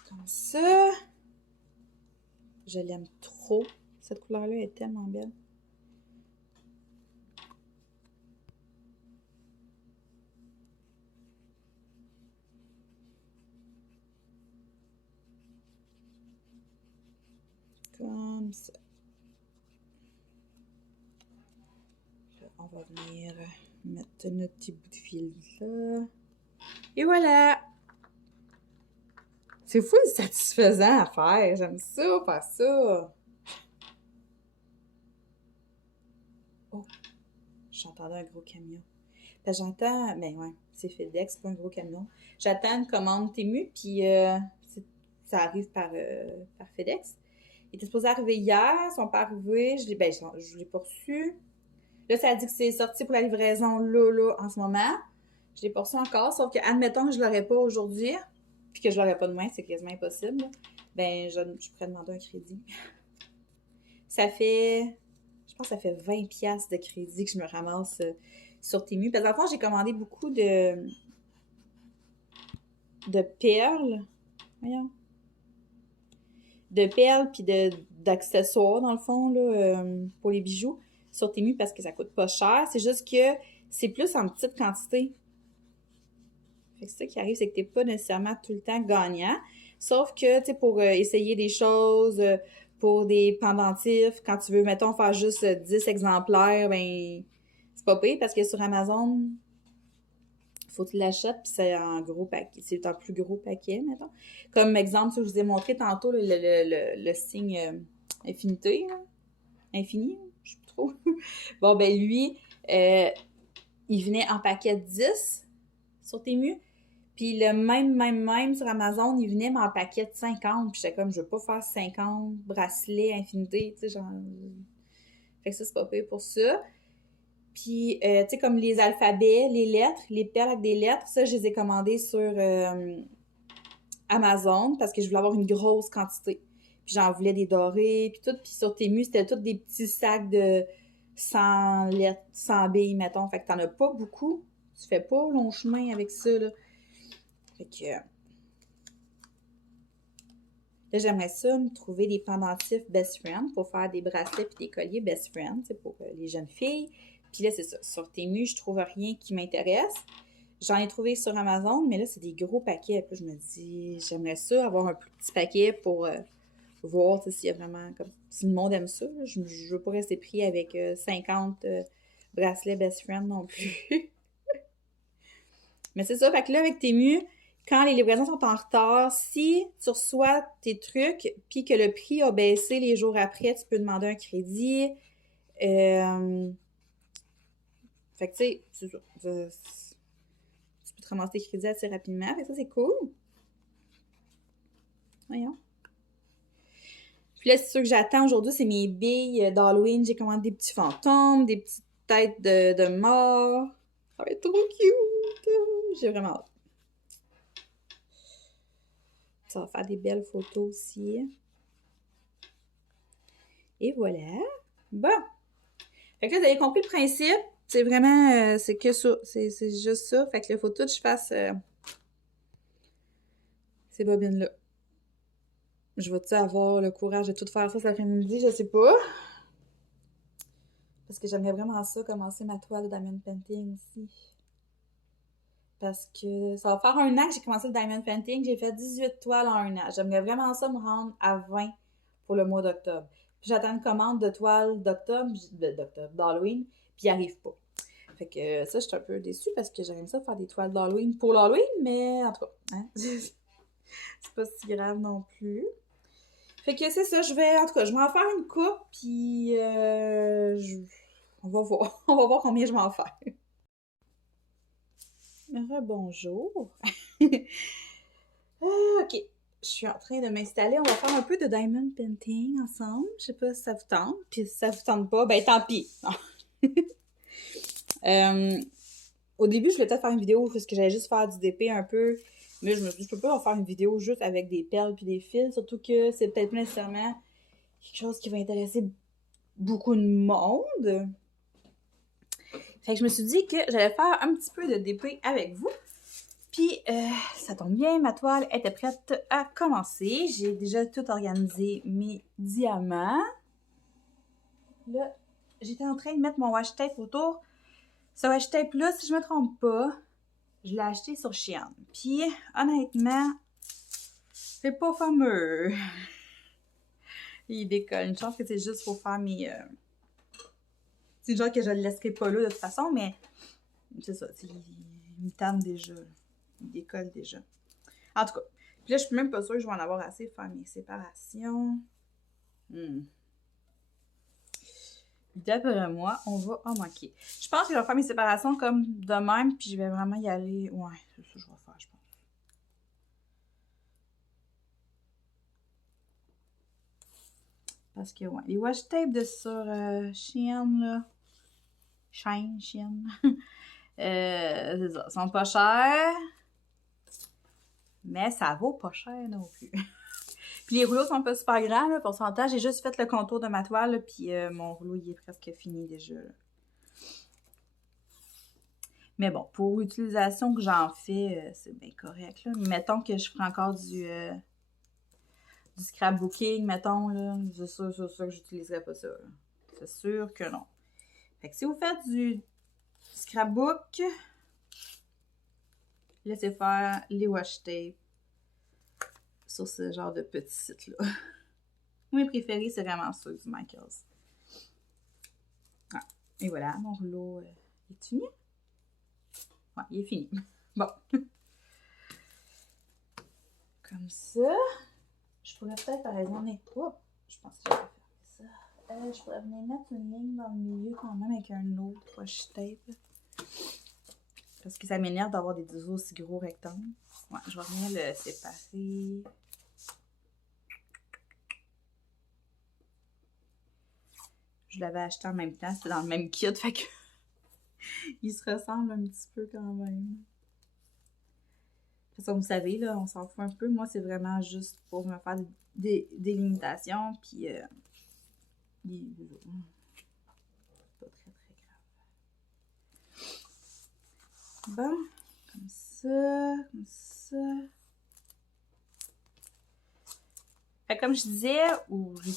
Comme ça. Je l'aime trop. Cette couleur-là est tellement belle. Comme ça. Là, on va venir mettre notre petit bout de fil là. Et voilà! C'est fou satisfaisant à faire. J'aime ça, faire ça. Oh, j'entendais un gros camion. Ben, j'entends, ben ouais, c'est FedEx, pas un gros camion. J'attends une commande Temu, puis ça arrive par FedEx. Il était supposé arriver hier, ils sont pas arrivés, je l'ai pas reçu. Là, ça a dit que c'est sorti pour la livraison là, en ce moment. Je l'ai pas reçu encore, sauf que, admettons que je l'aurais pas aujourd'hui, puis que je l'aurais pas demain, c'est quasiment impossible. Ben, je pourrais demander un crédit. Ça fait, je pense que ça fait 20$ de crédit que je me ramasse sur Temu. Parce qu'en fait, j'ai commandé beaucoup de perles. Voyons. De perles puis d'accessoires, dans le fond, là, pour les bijoux sur Temu parce que ça coûte pas cher. C'est juste que c'est plus en petite quantité. Fait que c'est ça qui arrive, c'est que t'es pas nécessairement tout le temps gagnant. Sauf que, tu sais, pour essayer des choses, pour des pendentifs, quand tu veux, mettons, faire juste 10 exemplaires, ben, c'est pas pire parce que sur Amazon, faut que tu l'achètes, puis c'est en gros paquet. C'est un plus gros paquet, mettons. Comme exemple, je vous ai montré tantôt le signe infinité, là. Infini, je sais plus trop. Bon, ben lui, il venait en paquet de 10 sur Temu. Puis le même sur Amazon, il venait mais en paquet de 50. Puis j'étais comme, je veux pas faire 50 bracelets infinité, tu sais, genre... Fait que ça, c'est pas payé pour ça. Puis, tu sais, comme les alphabets, les lettres, les perles avec des lettres, ça, je les ai commandées sur Amazon parce que je voulais avoir une grosse quantité. Puis j'en voulais des dorés, puis tout. Puis sur Temu, c'était tous des petits sacs de 100 lettres, 100 billes, mettons. Fait que t'en as pas beaucoup. Tu fais pas long chemin avec ça, là. Fait que... Là, j'aimerais ça me trouver des pendentifs best friend pour faire des bracelets puis des colliers best friend, c'est pour les jeunes filles. Puis là, c'est ça. Sur Temu, je trouve rien qui m'intéresse. J'en ai trouvé sur Amazon, mais là, c'est des gros paquets. Puis je me dis, j'aimerais ça avoir un plus petit paquet pour voir s'il y a vraiment comme si le monde aime ça. Là. Je ne veux pas rester pris avec 50 bracelets best friend non plus. Mais c'est ça. Fait que là, avec Temu, quand les livraisons sont en retard, si tu reçois tes trucs puis que le prix a baissé les jours après, tu peux demander un crédit. Fait que tu sais, c'est ça. Tu peux te ramasser tes crédits assez rapidement. Fait que ça, c'est cool. Voyons. Puis là, c'est sûr que j'attends aujourd'hui, c'est mes billes d'Halloween. J'ai commandé des petits fantômes, des petites têtes de mort. Ça va être trop cute! J'ai vraiment hâte. Ça va faire des belles photos aussi. Et voilà. Bon. Fait que là, vous avez compris le principe. C'est vraiment, c'est que ça. C'est juste ça. Fait que là, il faut tout que je fasse ces bobines-là. Je vais-tu avoir le courage de tout faire ça cet après-midi? Je sais pas. Parce que j'aimerais vraiment ça, commencer ma toile de Diamond Painting aussi. Parce que ça va faire 1 an que j'ai commencé le Diamond Painting. J'ai fait 18 toiles en 1 an. J'aimerais vraiment ça me rendre à 20 pour le mois d'octobre. Puis j'attends une commande de toiles d'Halloween, puis il arrive pas. Fait que ça, je suis un peu déçue parce que j'aimerais ça faire des toiles d'Halloween pour l'Halloween, mais en tout cas, hein? C'est pas si grave non plus. Fait que c'est ça, en tout cas, je vais en faire une coupe, puis On va voir. On va voir combien je vais en faire. Rebonjour. OK. Je suis en train de m'installer. On va faire un peu de diamond painting ensemble. Je sais pas si ça vous tente. Puis si ça vous tente pas, ben tant pis. Au début, je voulais peut-être faire une vidéo parce que j'allais juste faire du DP un peu. Mais je me suis dit, je peux pas en faire une vidéo juste avec des perles puis des fils. Surtout que c'est peut-être pas nécessairement quelque chose qui va intéresser beaucoup de monde. Fait que je me suis dit que j'allais faire un petit peu de DP avec vous. Puis, ça tombe bien, ma toile était prête à commencer. J'ai déjà tout organisé mes diamants. Là, j'étais en train de mettre mon washi tape autour. Ce washi tape-là, si je me trompe pas, je l'ai acheté sur Shein. Puis, honnêtement, c'est pas fameux. Il décolle. Une chance que c'est juste pour faire mes... C'est genre que je le laisserai pas là de toute façon, mais c'est ça. Il me tanne déjà. Il décolle déjà. En tout cas, puis là, je suis même pas sûre que je vais en avoir assez pour faire mes séparations. D'après moi, on va en manquer. Je pense que je vais faire mes séparations comme de même, puis je vais vraiment y aller. Ouais, c'est ça que je vais faire, je pense. Parce que, ouais, les washi tape de sur Shein, là. Shein. C'est ça, sont pas chers. Mais ça vaut pas cher non plus. Puis les rouleaux sont pas super grands, là, pour s'entendre. J'ai juste fait le contour de ma toile, là, puis mon rouleau, il est presque fini déjà. Là. Mais bon, pour l'utilisation que j'en fais, c'est bien correct. Là. Mettons que je ferai encore du scrapbooking, mettons, là. C'est sûr que j'utiliserai pas ça. C'est sûr que non. Fait que si vous faites du scrapbook, laissez faire les washi tape sur ce genre de petit site-là. Mes préférés, c'est vraiment ceux du Michaels. Ah, et voilà, mon rouleau est fini. Ouais, il est fini. Bon. Comme ça. Je pourrais peut-être, par exemple, oh, je pense que je vais faire ça. Je pourrais venir mettre une ligne dans le milieu quand même avec un autre washi tape. Parce que ça m'énerve d'avoir des aussi gros rectangles. Ouais, je vais venir le séparer. Je l'avais acheté en même temps, c'était dans le même kit, fait que il se ressemble un petit peu quand même. De toute façon, vous savez, là, on s'en fout un peu. Moi, c'est vraiment juste pour me faire des limitations, puis pas très grave. Bon, comme ça, comme ça. Fait que comme je disais, ou je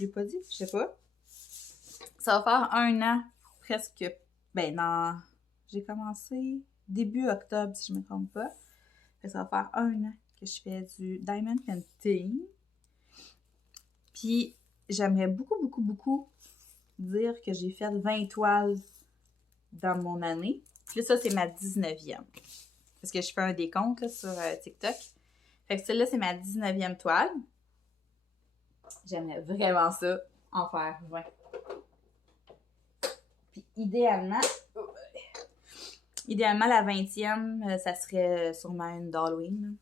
l'ai pas dit, je sais pas. Ça va faire 1 an, presque, ben non, j'ai commencé début octobre, si je me trompe pas. Fait que ça va faire 1 an que je fais du diamond painting. Puis, j'aimerais beaucoup dire que j'ai fait 20 toiles dans mon année. Puis là, ça, c'est ma 19e. Parce que je fais un décompte là, sur TikTok. Fait que celle-là, c'est ma 19e toile. J'aimerais vraiment ça, en faire 20. Puis idéalement, la 20e, ça serait sûrement une d'Halloween.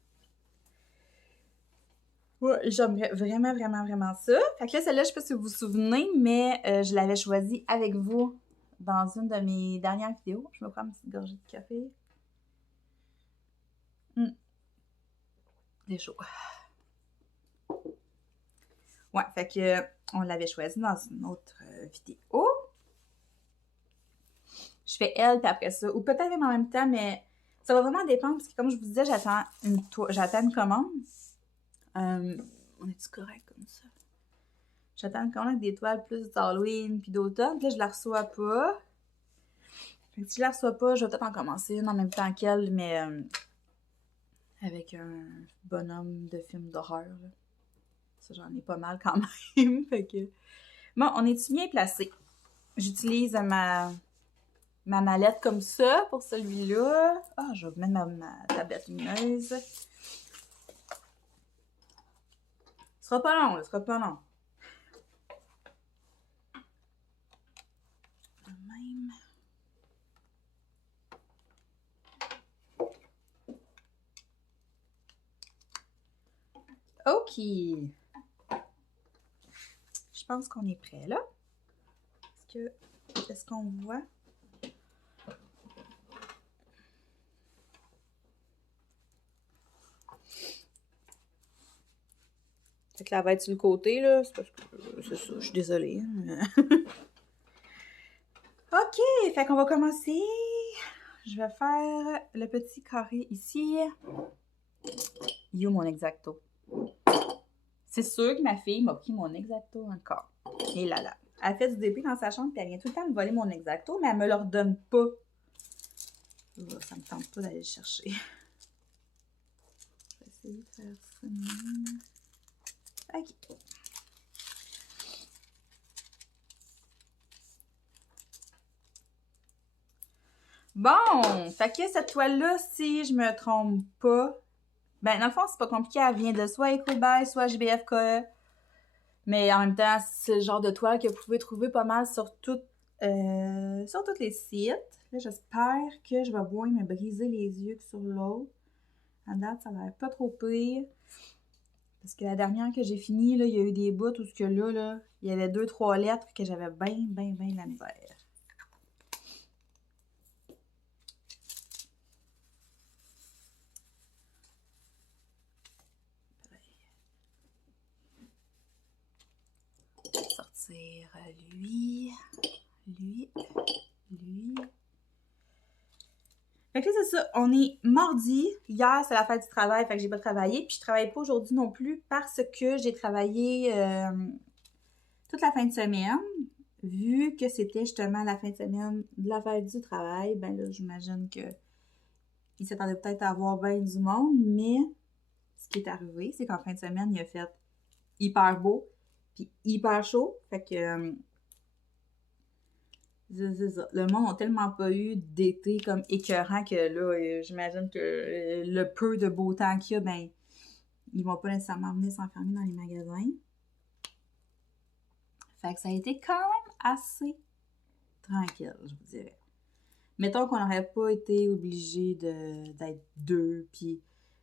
Ouais, j'aimerais vraiment ça. Fait que là, celle-là, je sais pas si vous vous souvenez, mais je l'avais choisie avec vous dans une de mes dernières vidéos. Je me prends une petite gorgée de café. C'est chaud. Ouais, fait que on l'avait choisie dans une autre vidéo. Je fais elle, puis après ça, ou peut-être même en même temps, mais ça va vraiment dépendre, parce que comme je vous disais, j'attends une commande. On est-tu correct comme ça? J'attends une commande avec des toiles plus d'Halloween puis d'automne, puis là, je la reçois pas. Fait que si je la reçois pas, je vais peut-être en commencer une en même temps qu'elle, mais avec un bonhomme de film d'horreur. Là. Ça, j'en ai pas mal quand même. Fait que... Bon, on est-tu bien placé? J'utilise ma mallette comme ça pour celui-là. Ah, je vais mettre ma tablette lumineuse. Ce sera pas long, ce sera pas long. OK. Je pense qu'on est prêt, là. Est-ce qu'on voit? Fait que la va être sur le côté, là. C'est parce que c'est ça, je suis désolée. OK, fait qu'on va commencer. Je vais faire le petit carré ici. You, mon X-Acto. C'est sûr que ma fille m'a pris mon X-Acto encore. Et là. Elle fait du DP dans sa chambre, puis elle vient tout le temps me voler mon X-Acto, mais elle me le redonne pas. Oh, ça me tente pas d'aller le chercher. Je vais essayer de faire ça. OK. Bon, fait que cette toile-là, si je me trompe pas, ben dans le fond, c'est pas compliqué, elle vient de soit Ecobuy, soit GBF KE. Mais en même temps, c'est le genre de toile que vous pouvez trouver pas mal sur tous les sites. Là, j'espère que je vais moins me briser les yeux que sur l'autre. À date, ça a l'air pas trop pire. Parce que la dernière que j'ai finie, là, il y a eu des bouts où ce que là, il y avait 2-3 lettres que j'avais bien de la misère. Sortir lui. Fait que là, c'est ça, on est mardi. Hier, c'est la fête du travail, fait que j'ai pas travaillé. Puis je travaille pas aujourd'hui non plus parce que j'ai travaillé toute la fin de semaine. Vu que c'était justement la fin de semaine de la fête du travail, ben là, j'imagine que il s'attendait peut-être à avoir bien du monde, mais ce qui est arrivé, c'est qu'en fin de semaine, il a fait hyper beau, puis hyper chaud. Fait que c'est ça. Le monde n'a tellement pas eu d'été comme écœurant que là, j'imagine que le peu de beau temps qu'il y a, ben, ils vont pas nécessairement venir s'enfermer dans les magasins. Fait que ça a été quand même assez tranquille, je vous dirais. Mettons qu'on n'aurait pas été obligé d'être deux, puis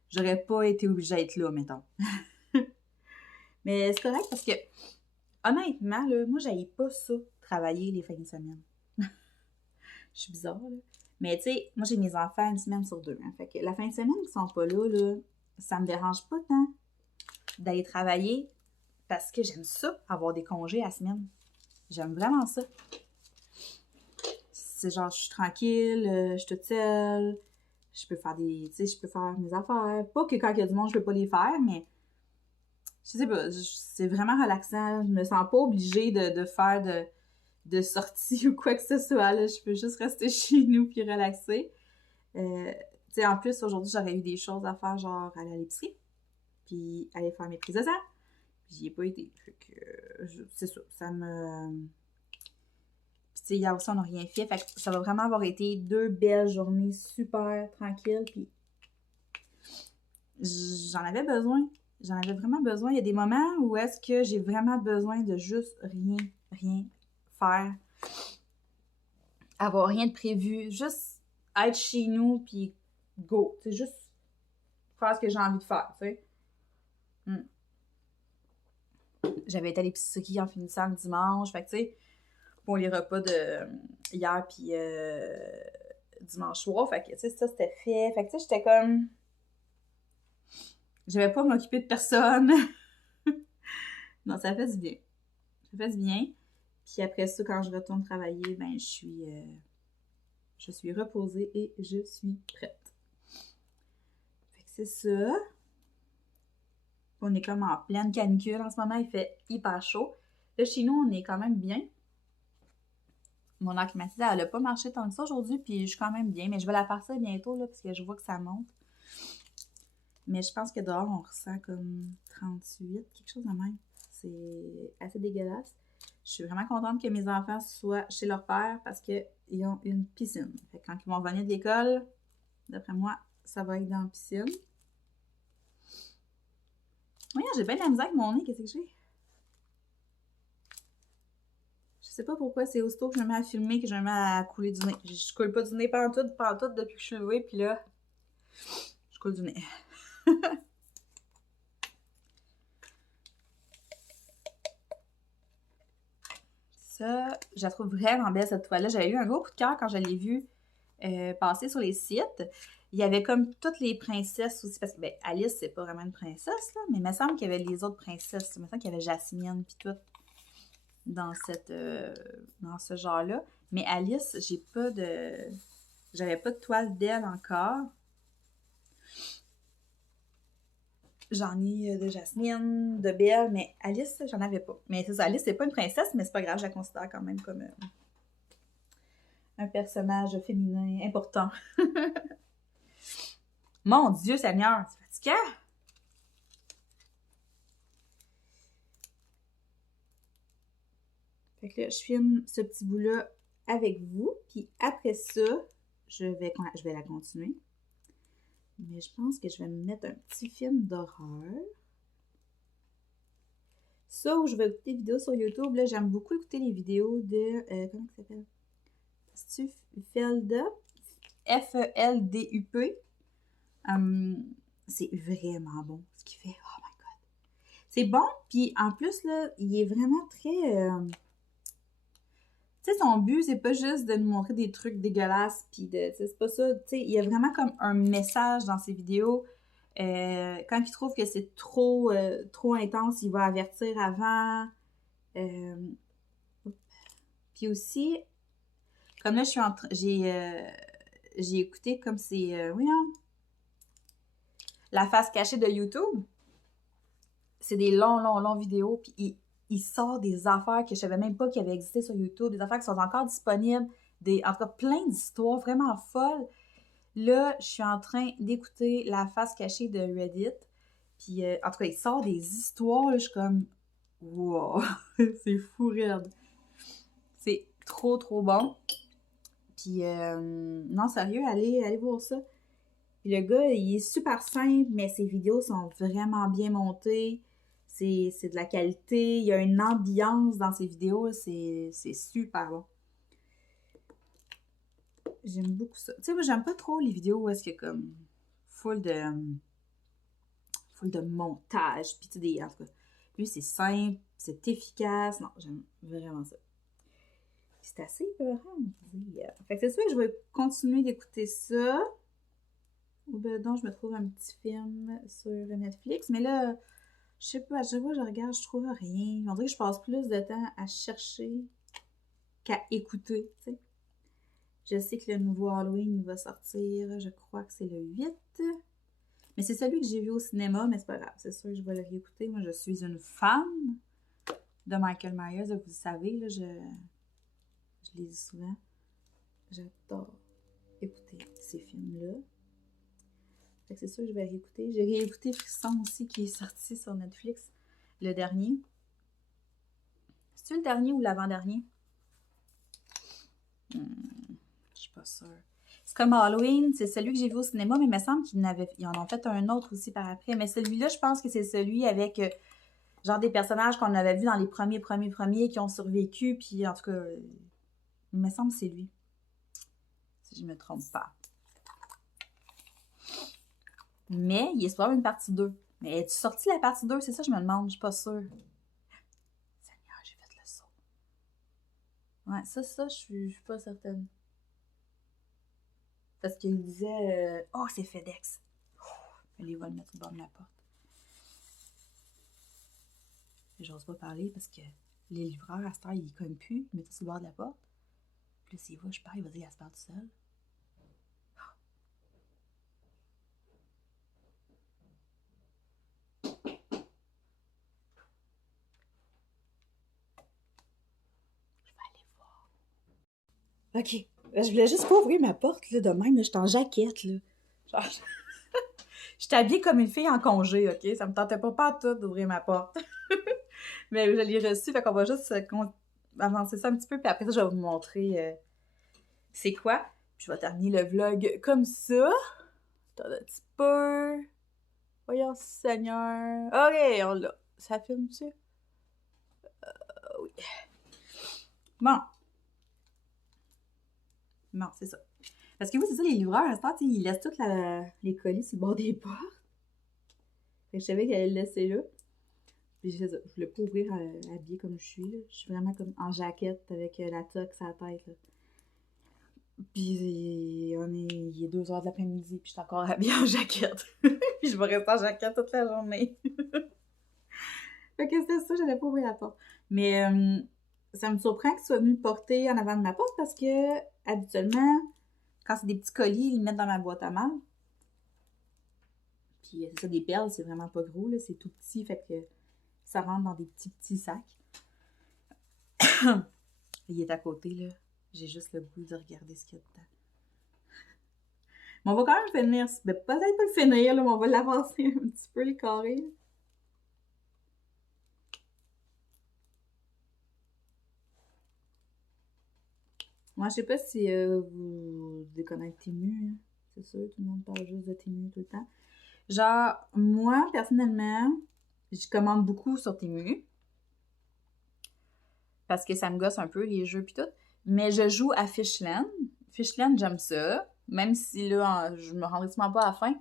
j'aurais pas été obligée d'être là, mettons. Mais c'est correct parce que, honnêtement, là, moi, j'aille pas ça, travailler les fins de semaine. Je suis bizarre, là. Mais tu sais, moi, j'ai mes enfants une semaine sur deux. Hein, fait que la fin de semaine, ils sont pas là, ça me dérange pas tant d'aller travailler parce que j'aime ça, avoir des congés à la semaine. J'aime vraiment ça. C'est genre, je suis tranquille, je suis toute seule, je peux faire je peux faire mes affaires. Pas que quand il y a du monde, je peux pas les faire, mais je sais pas, c'est vraiment relaxant. Je me sens pas obligée de faire de sortie ou quoi que ce soit. Là. Je peux juste rester chez nous puis relaxer. En plus, aujourd'hui, j'aurais eu des choses à faire, genre aller à l'épicerie, puis aller faire mes prises de sang. Puis j'y ai pas été. Fait que, c'est ça me... Puis hier aussi, on n'a rien fait. Fait que ça va vraiment avoir été 2 belles journées super tranquilles. Puis j'en avais besoin. J'en avais vraiment besoin. Il y a des moments où est-ce que j'ai vraiment besoin de juste rien faire. Avoir rien de prévu. Juste être chez nous, puis go. C'est juste faire ce que j'ai envie de faire, tu sais. J'avais été à l'épicerie en finissant le dimanche. Fait que, tu sais, pour les repas de hier, puis dimanche soir. Fait que, tu sais, ça, c'était fait. Fait que, tu sais, j'étais comme... Je vais pas m'occuper de personne. Non, ça fait du bien. Ça fait du bien. Puis après ça, quand je retourne travailler, ben, je suis reposée et je suis prête. Fait que c'est ça. On est comme en pleine canicule en ce moment. Il fait hyper chaud. Là, chez nous, on est quand même bien. Mon air climatisé, elle n'a pas marché tant que ça aujourd'hui, puis je suis quand même bien. Mais je vais la faire ça bientôt, là, parce que je vois que ça monte. Mais je pense que dehors, on ressent comme 38, quelque chose de même. C'est assez dégueulasse. Je suis vraiment contente que mes enfants soient chez leur père parce qu'ils ont une piscine. Fait que quand ils vont revenir de l'école, d'après moi, ça va être dans la piscine. Oui, j'ai bien de la misère avec mon nez. Qu'est-ce que j'ai? Je sais pas pourquoi c'est aussitôt que je me mets à filmer que je me mets à couler du nez. Je coule pas du nez pantoute depuis que je suis levée, puis là, je coule du nez. ça, je la trouve vraiment belle, cette toile-là. J'avais eu un gros coup de cœur quand je l'ai vue passer sur les sites. Il y avait comme toutes les princesses aussi, parce que ben, Alice, c'est pas vraiment une princesse, là, mais il me semble qu'il y avait les autres princesses. Il me semble qu'il y avait Jasmine puis tout dans dans ce genre-là. Mais Alice, j'avais pas de toile d'elle encore. J'en ai de Jasmine, de Belle, mais Alice, j'en avais pas. Mais c'est ça, Alice, c'est pas une princesse, mais c'est pas grave, je la considère quand même comme un personnage féminin important. Mon Dieu Seigneur, c'est fatigant! Fait que là, je filme ce petit bout-là avec vous, puis après ça, je vais la continuer. Mais je pense que je vais me mettre un petit film d'horreur. Ça, où je vais écouter des vidéos sur YouTube, là, j'aime beaucoup écouter les vidéos de... comment ça s'appelle? C'est-tu Feldup? F-E-L-D-U-P. C'est vraiment bon, ce qu'il fait. Oh my God! C'est bon, puis en plus, là, il est vraiment très... tu sais, son but, c'est pas juste de nous montrer des trucs dégueulasses, puis c'est pas ça. Tu sais, il y a vraiment comme un message dans ses vidéos. Quand il trouve que c'est trop intense, il va avertir avant. Puis aussi, comme là, je suis en train... J'ai écouté comme c'est... voyons... La face cachée de YouTube. C'est des longs vidéos, puis il sort des affaires que je savais même pas qu'il avait existé sur YouTube, des affaires qui sont encore disponibles, en tout cas plein d'histoires vraiment folles. Là, je suis en train d'écouter La face cachée de Reddit, puis en tout cas, il sort des histoires, là, je suis comme « wow! » C'est fou raide. C'est trop bon. Puis non, sérieux, allez voir ça. Puis le gars, il est super simple, mais ses vidéos sont vraiment bien montées. C'est de la qualité. Il y a une ambiance dans ses vidéos. C'est super bon. J'aime beaucoup ça. Tu sais, moi, j'aime pas trop les vidéos où est-ce qu'il y a comme full de montage. Puis tu sais, en tout cas, lui, c'est simple, c'est efficace. Non, j'aime vraiment ça. Puis c'est assez épeurant, on dit. Fait que c'est sûr que je vais continuer d'écouter ça. Ou ben donc, je me trouve un petit film sur Netflix. Mais là, je sais pas, à chaque fois que je regarde, je trouve rien. On dirait que je passe plus de temps à chercher qu'à écouter, tu sais. Je sais que le nouveau Halloween va sortir, je crois que c'est le 8. Mais c'est celui que j'ai vu au cinéma, mais c'est pas grave, c'est sûr que je vais le réécouter. Moi, je suis une fan de Michael Myers, vous le savez, là, je les dis souvent. J'adore écouter ces films-là. Fait que c'est sûr que je vais réécouter. J'ai réécouté Frisson aussi, qui est sorti sur Netflix, le dernier. C'est-tu le dernier ou l'avant-dernier? Je suis pas sûre. C'est comme Halloween, c'est celui que j'ai vu au cinéma, mais il me semble qu'ils en ont fait un autre aussi par après. Mais celui-là, je pense que c'est celui avec genre des personnages qu'on avait vus dans les premiers qui ont survécu. Puis en tout cas, il me semble que c'est lui. Si je me trompe pas. Mais il est supposé avoir une partie 2. Mais es-tu sorti la partie 2? C'est ça, je me demande, je suis pas sûre. Seigneur, j'ai fait le saut. Ouais, ça, je suis pas certaine. Parce qu'il disait oh, c'est FedEx. Allez, il va le mettre au bord de la porte. J'ose pas parler parce que les livreurs, à cette heure, ils cognent plus. Ils mettent ça sur le bord de la porte. Puis là, s'il va, je parle, il va dire qu'il se parle tout seul. OK. Je voulais juste pas ouvrir ma porte, là, de même. J'étais en jaquette, là. Genre, j'étais habillée comme une fille en congé, OK? Ça me tentait pas tout d'ouvrir ma porte. Mais je l'ai reçu, fait qu'on va juste avancer ça un petit peu, puis après ça, je vais vous montrer c'est quoi. Puis je vais terminer le vlog comme ça. Attends un petit peu. Voyons, Seigneur. OK, on l'a. Ça filme-tu? Oui. Bon. Non, c'est ça. Parce que oui, c'est ça, les livreurs, à ce temps, ils laissent tous les colis sur le bord des portes. Fait que je savais qu'elle allait le laisser là. Puis je voulais pas ouvrir habillée comme je suis, là. Je suis vraiment comme en jaquette avec la toque sur la tête, là. Puis il est 2 heures de l'après-midi, puis je suis encore habillée en jaquette. Puis je vais rester en jaquette toute la journée. Fait que c'était ça, j'allais pas ouvrir la porte. Mais ça me surprend que tu sois venu le porter en avant de ma porte parce que habituellement, quand c'est des petits colis, ils le mettent dans ma boîte à mal. Puis c'est ça, des perles, c'est vraiment pas gros, là, c'est tout petit, fait que ça rentre dans des petits sacs. Il est à côté, là. J'ai juste le goût de regarder ce qu'il y a dedans. Mais on va quand même finir. Ben, peut-être pas le finir, là, mais on va l'avancer un petit peu, les carrés. Moi, je sais pas si vous déconnectez Temu, hein. C'est sûr, tout le monde parle juste de Temu tout le temps. Genre, moi, personnellement, je commande beaucoup sur Temu. Parce que ça me gosse un peu, les jeux pis tout. Mais je joue à Fishland. Fishland, j'aime ça. Même si là, je me rendrai sûrement pas à la fin.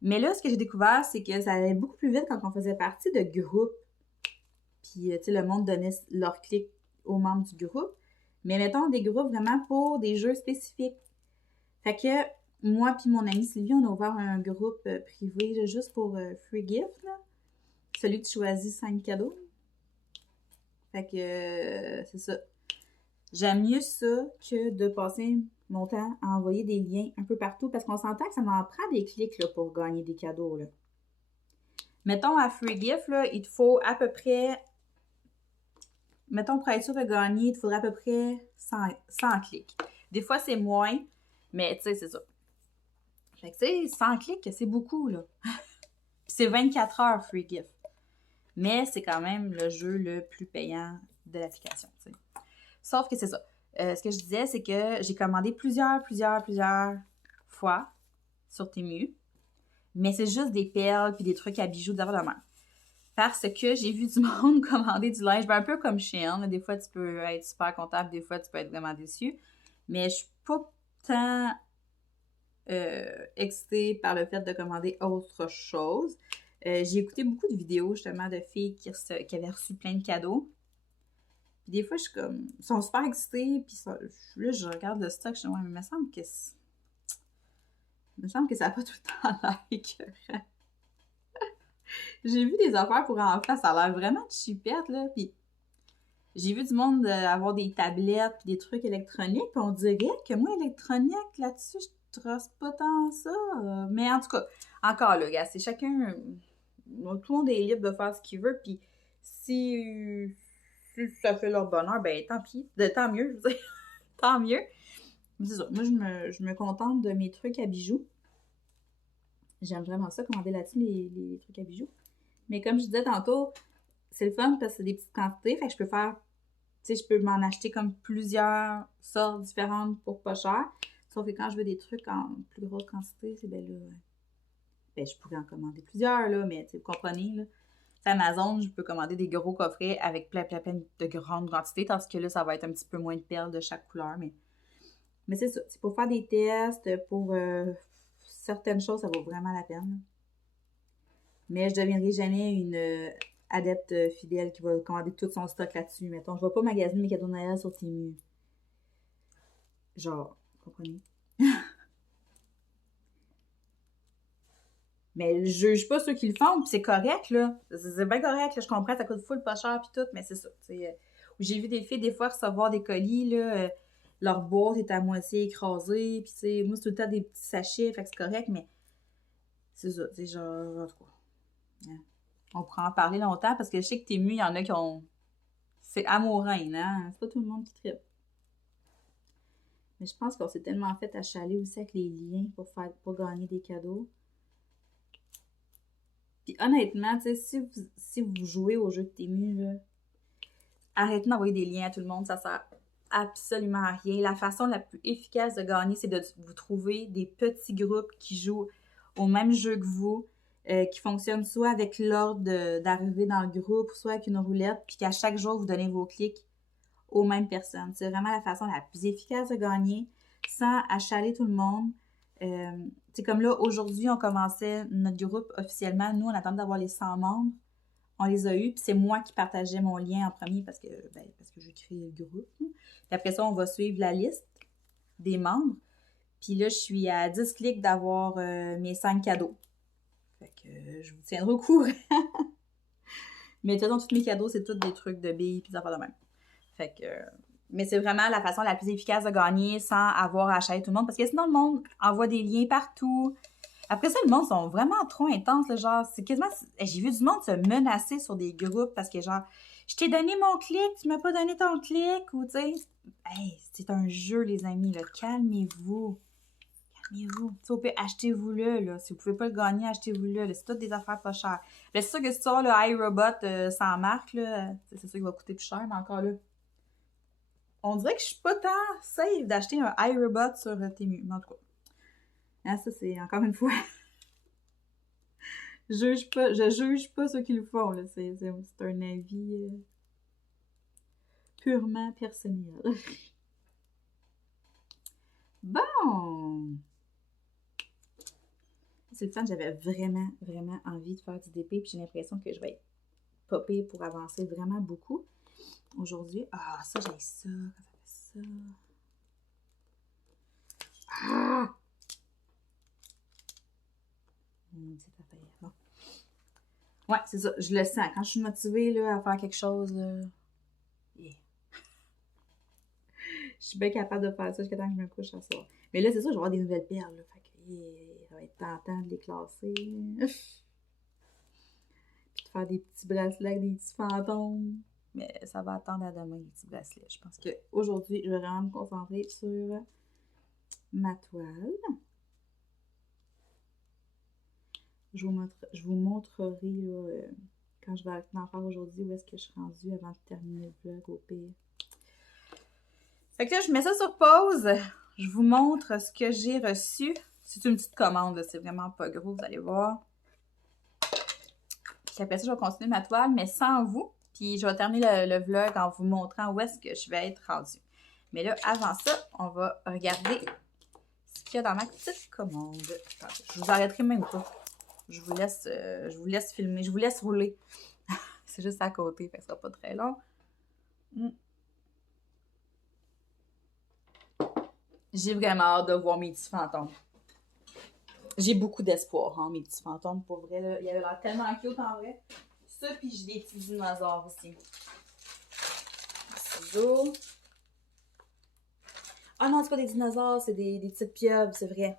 Mais là, ce que j'ai découvert, c'est que ça allait beaucoup plus vite quand on faisait partie de groupes. Puis, tu sais, le monde donnait leur clic aux membres du groupe. Mais mettons des groupes vraiment pour des jeux spécifiques. Fait que moi puis mon amie Sylvie, on a ouvert un groupe privé là, juste pour Free Gift. Là. Celui que tu choisis 5 cadeaux. Fait que c'est ça. J'aime mieux ça que de passer mon temps à envoyer des liens un peu partout parce qu'on s'entend que ça m'en prend des clics là, pour gagner des cadeaux. Là. Mettons à Free Gift, là, il te faut à peu près. Mettons pour être sûr de gagner, il te faudrait à peu près 100 clics. Des fois, c'est moins, mais tu sais, c'est ça. Fait que tu sais, 100 clics, c'est beaucoup, là. C'est 24 heures Free Gift. Mais c'est quand même le jeu le plus payant de l'application, tu sais. Sauf que c'est ça. Ce que je disais, c'est que j'ai commandé plusieurs fois sur Temu. Mais c'est juste des perles puis des trucs à bijoux d'abord de même. Parce que j'ai vu du monde commander du linge, ben un peu comme Shein. Des fois, tu peux être super comptable, des fois, tu peux être vraiment déçu. Mais je suis pas tant excitée par le fait de commander autre chose. J'ai écouté beaucoup de vidéos, justement, de filles qui avaient reçu plein de cadeaux. Puis des fois, je suis comme... Ils sont super excités, puis là, je regarde le stock, je dis, ouais, mais il me semble que ça n'a pas tout le temps l'air écœurant. J'ai vu des affaires pour enfants, ça a l'air vraiment cheapette, là, puis j'ai vu du monde avoir des tablettes puis des trucs électroniques, puis on dirait que moi, électronique, là-dessus, je trosse pas tant ça. Mais en tout cas, encore là, gars, c'est chacun... Tout le monde est libre de faire ce qu'il veut, puis si ça fait leur bonheur, ben tant pis, tant mieux, je veux dire, tant mieux. Mais c'est ça, moi, je me contente de mes trucs à bijoux. J'aime vraiment ça, commander là-dessus les trucs à bijoux. Mais comme je disais tantôt, c'est le fun parce que c'est des petites quantités, fait que je peux faire, tu sais, je peux m'en acheter comme plusieurs sortes différentes pour pas cher. Sauf que quand je veux des trucs en plus grosse quantité, c'est ben là, ben je pourrais en commander plusieurs, là, mais vous comprenez, là. Sur Amazon, je peux commander des gros coffrets avec plein de grandes quantités, tandis que là, ça va être un petit peu moins de perles de chaque couleur, mais c'est ça, c'est pour faire des tests, pour certaines choses, ça vaut vraiment la peine. Mais je ne deviendrai jamais une adepte fidèle qui va commander tout son stock là-dessus. Mettons, je ne vais pas magasiner mes cadeaux de Noël sur Temu. Genre, vous comprenez? Mais je juge pas ceux qui le font, puis c'est correct, là. C'est bien correct, là. Je comprends, ça coûte full pas cher, puis tout, mais c'est ça. J'ai vu des filles, des fois, recevoir des colis, là. Leur boîte est à moitié écrasée, puis tu sais, moi, c'est tout le temps des petits sachets, fait que c'est correct, mais c'est ça, c'est genre, en tout cas. Yeah. On pourra en parler longtemps, parce que je sais que Temu, il y en a qui ont... C'est amoureux, hein? C'est pas tout le monde qui tripe. Mais je pense qu'on s'est tellement fait achaler aussi avec les liens pour gagner des cadeaux. Puis honnêtement, tu sais, si vous jouez au jeu de Temu, là, arrêtez d'envoyer des liens à tout le monde, ça sert absolument à rien. La façon la plus efficace de gagner, c'est de vous trouver des petits groupes qui jouent au même jeu que vous, qui fonctionnent soit avec l'ordre d'arrivée dans le groupe, soit avec une roulette, puis qu'à chaque jour, vous donnez vos clics aux mêmes personnes. C'est vraiment la façon la plus efficace de gagner, sans achaler tout le monde. C'est comme là, aujourd'hui, on commençait notre groupe officiellement. Nous, on attend d'avoir les 100 membres on les a eus, puis c'est moi qui partageais mon lien en premier parce que j'ai créé le groupe. Puis après ça, on va suivre la liste des membres. Puis là, je suis à 10 clics d'avoir mes 5 cadeaux. Fait que je vous tiendrai au courant. Mais de toute façon, tous mes cadeaux, c'est tous des trucs de billes puis des affaires de même. Fait que... mais c'est vraiment la façon la plus efficace de gagner sans avoir à acheter tout le monde. Parce que sinon, le monde envoie des liens partout. Après ça, le monde sont vraiment trop intenses. Là, genre, c'est quasiment... J'ai vu du monde se menacer sur des groupes parce que genre, je t'ai donné mon clic, tu m'as pas donné ton clic. Ou tu sais, hey, c'est un jeu, les amis. Là. Calmez-vous. Calmez-vous. Tu sais, au pire, achetez-vous-le. Là. Si vous pouvez pas le gagner, achetez-vous-le. Là. C'est toutes des affaires pas chères. Là, c'est sûr que si tu as le iRobot sans marque, là, c'est sûr qu'il va coûter plus cher, mais encore là. On dirait que je suis pas tant safe d'acheter un iRobot sur Temu. Mais en tout cas. Ah, ça, c'est encore une fois. je juge pas ceux qui le font. Là. C'est un avis purement personnel. Bon! C'est le fun, j'avais vraiment, vraiment envie de faire du DP, puis j'ai l'impression que je vais être popée pour avancer vraiment beaucoup aujourd'hui. Ah, ça, j'ai ça. Quand ça fait ça. Ah! Bon. Ouais, c'est ça. Je le sens. Quand je suis motivée là, à faire quelque chose, yeah. Je suis bien capable de faire ça jusqu'à temps que je me couche à soir. Mais là, c'est ça, je vais avoir des nouvelles perles. Là. Fait que, yeah, ça va être tentant de les classer. Puis de faire des petits bracelets avec des petits fantômes. Mais ça va attendre à demain, les petits bracelets. Je pense qu'aujourd'hui, je vais vraiment me concentrer sur ma toile. Je vous montrerai là, quand je vais en faire aujourd'hui où est-ce que je suis rendue avant de terminer le vlog au pire. Fait que là, je mets ça sur pause. Je vous montre ce que j'ai reçu. C'est une petite commande, c'est vraiment pas gros, vous allez voir. Puis après ça, je vais continuer ma toile, mais sans vous. Puis je vais terminer le vlog en vous montrant où est-ce que je vais être rendue. Mais là, avant ça, on va regarder ce qu'il y a dans ma petite commande. Attendez, je vous arrêterai même pas. Je vous laisse filmer, je vous laisse rouler. C'est juste à côté, fait que ça sera pas très long. J'ai vraiment hâte de voir mes petits fantômes. J'ai beaucoup d'espoir en mes petits fantômes, pour vrai. Là. Il avait l'air tellement cute en vrai. Ça, puis j'ai des petits dinosaures aussi. Ciseaux. Ah non, c'est pas des dinosaures, c'est des petites pieuvres, c'est vrai.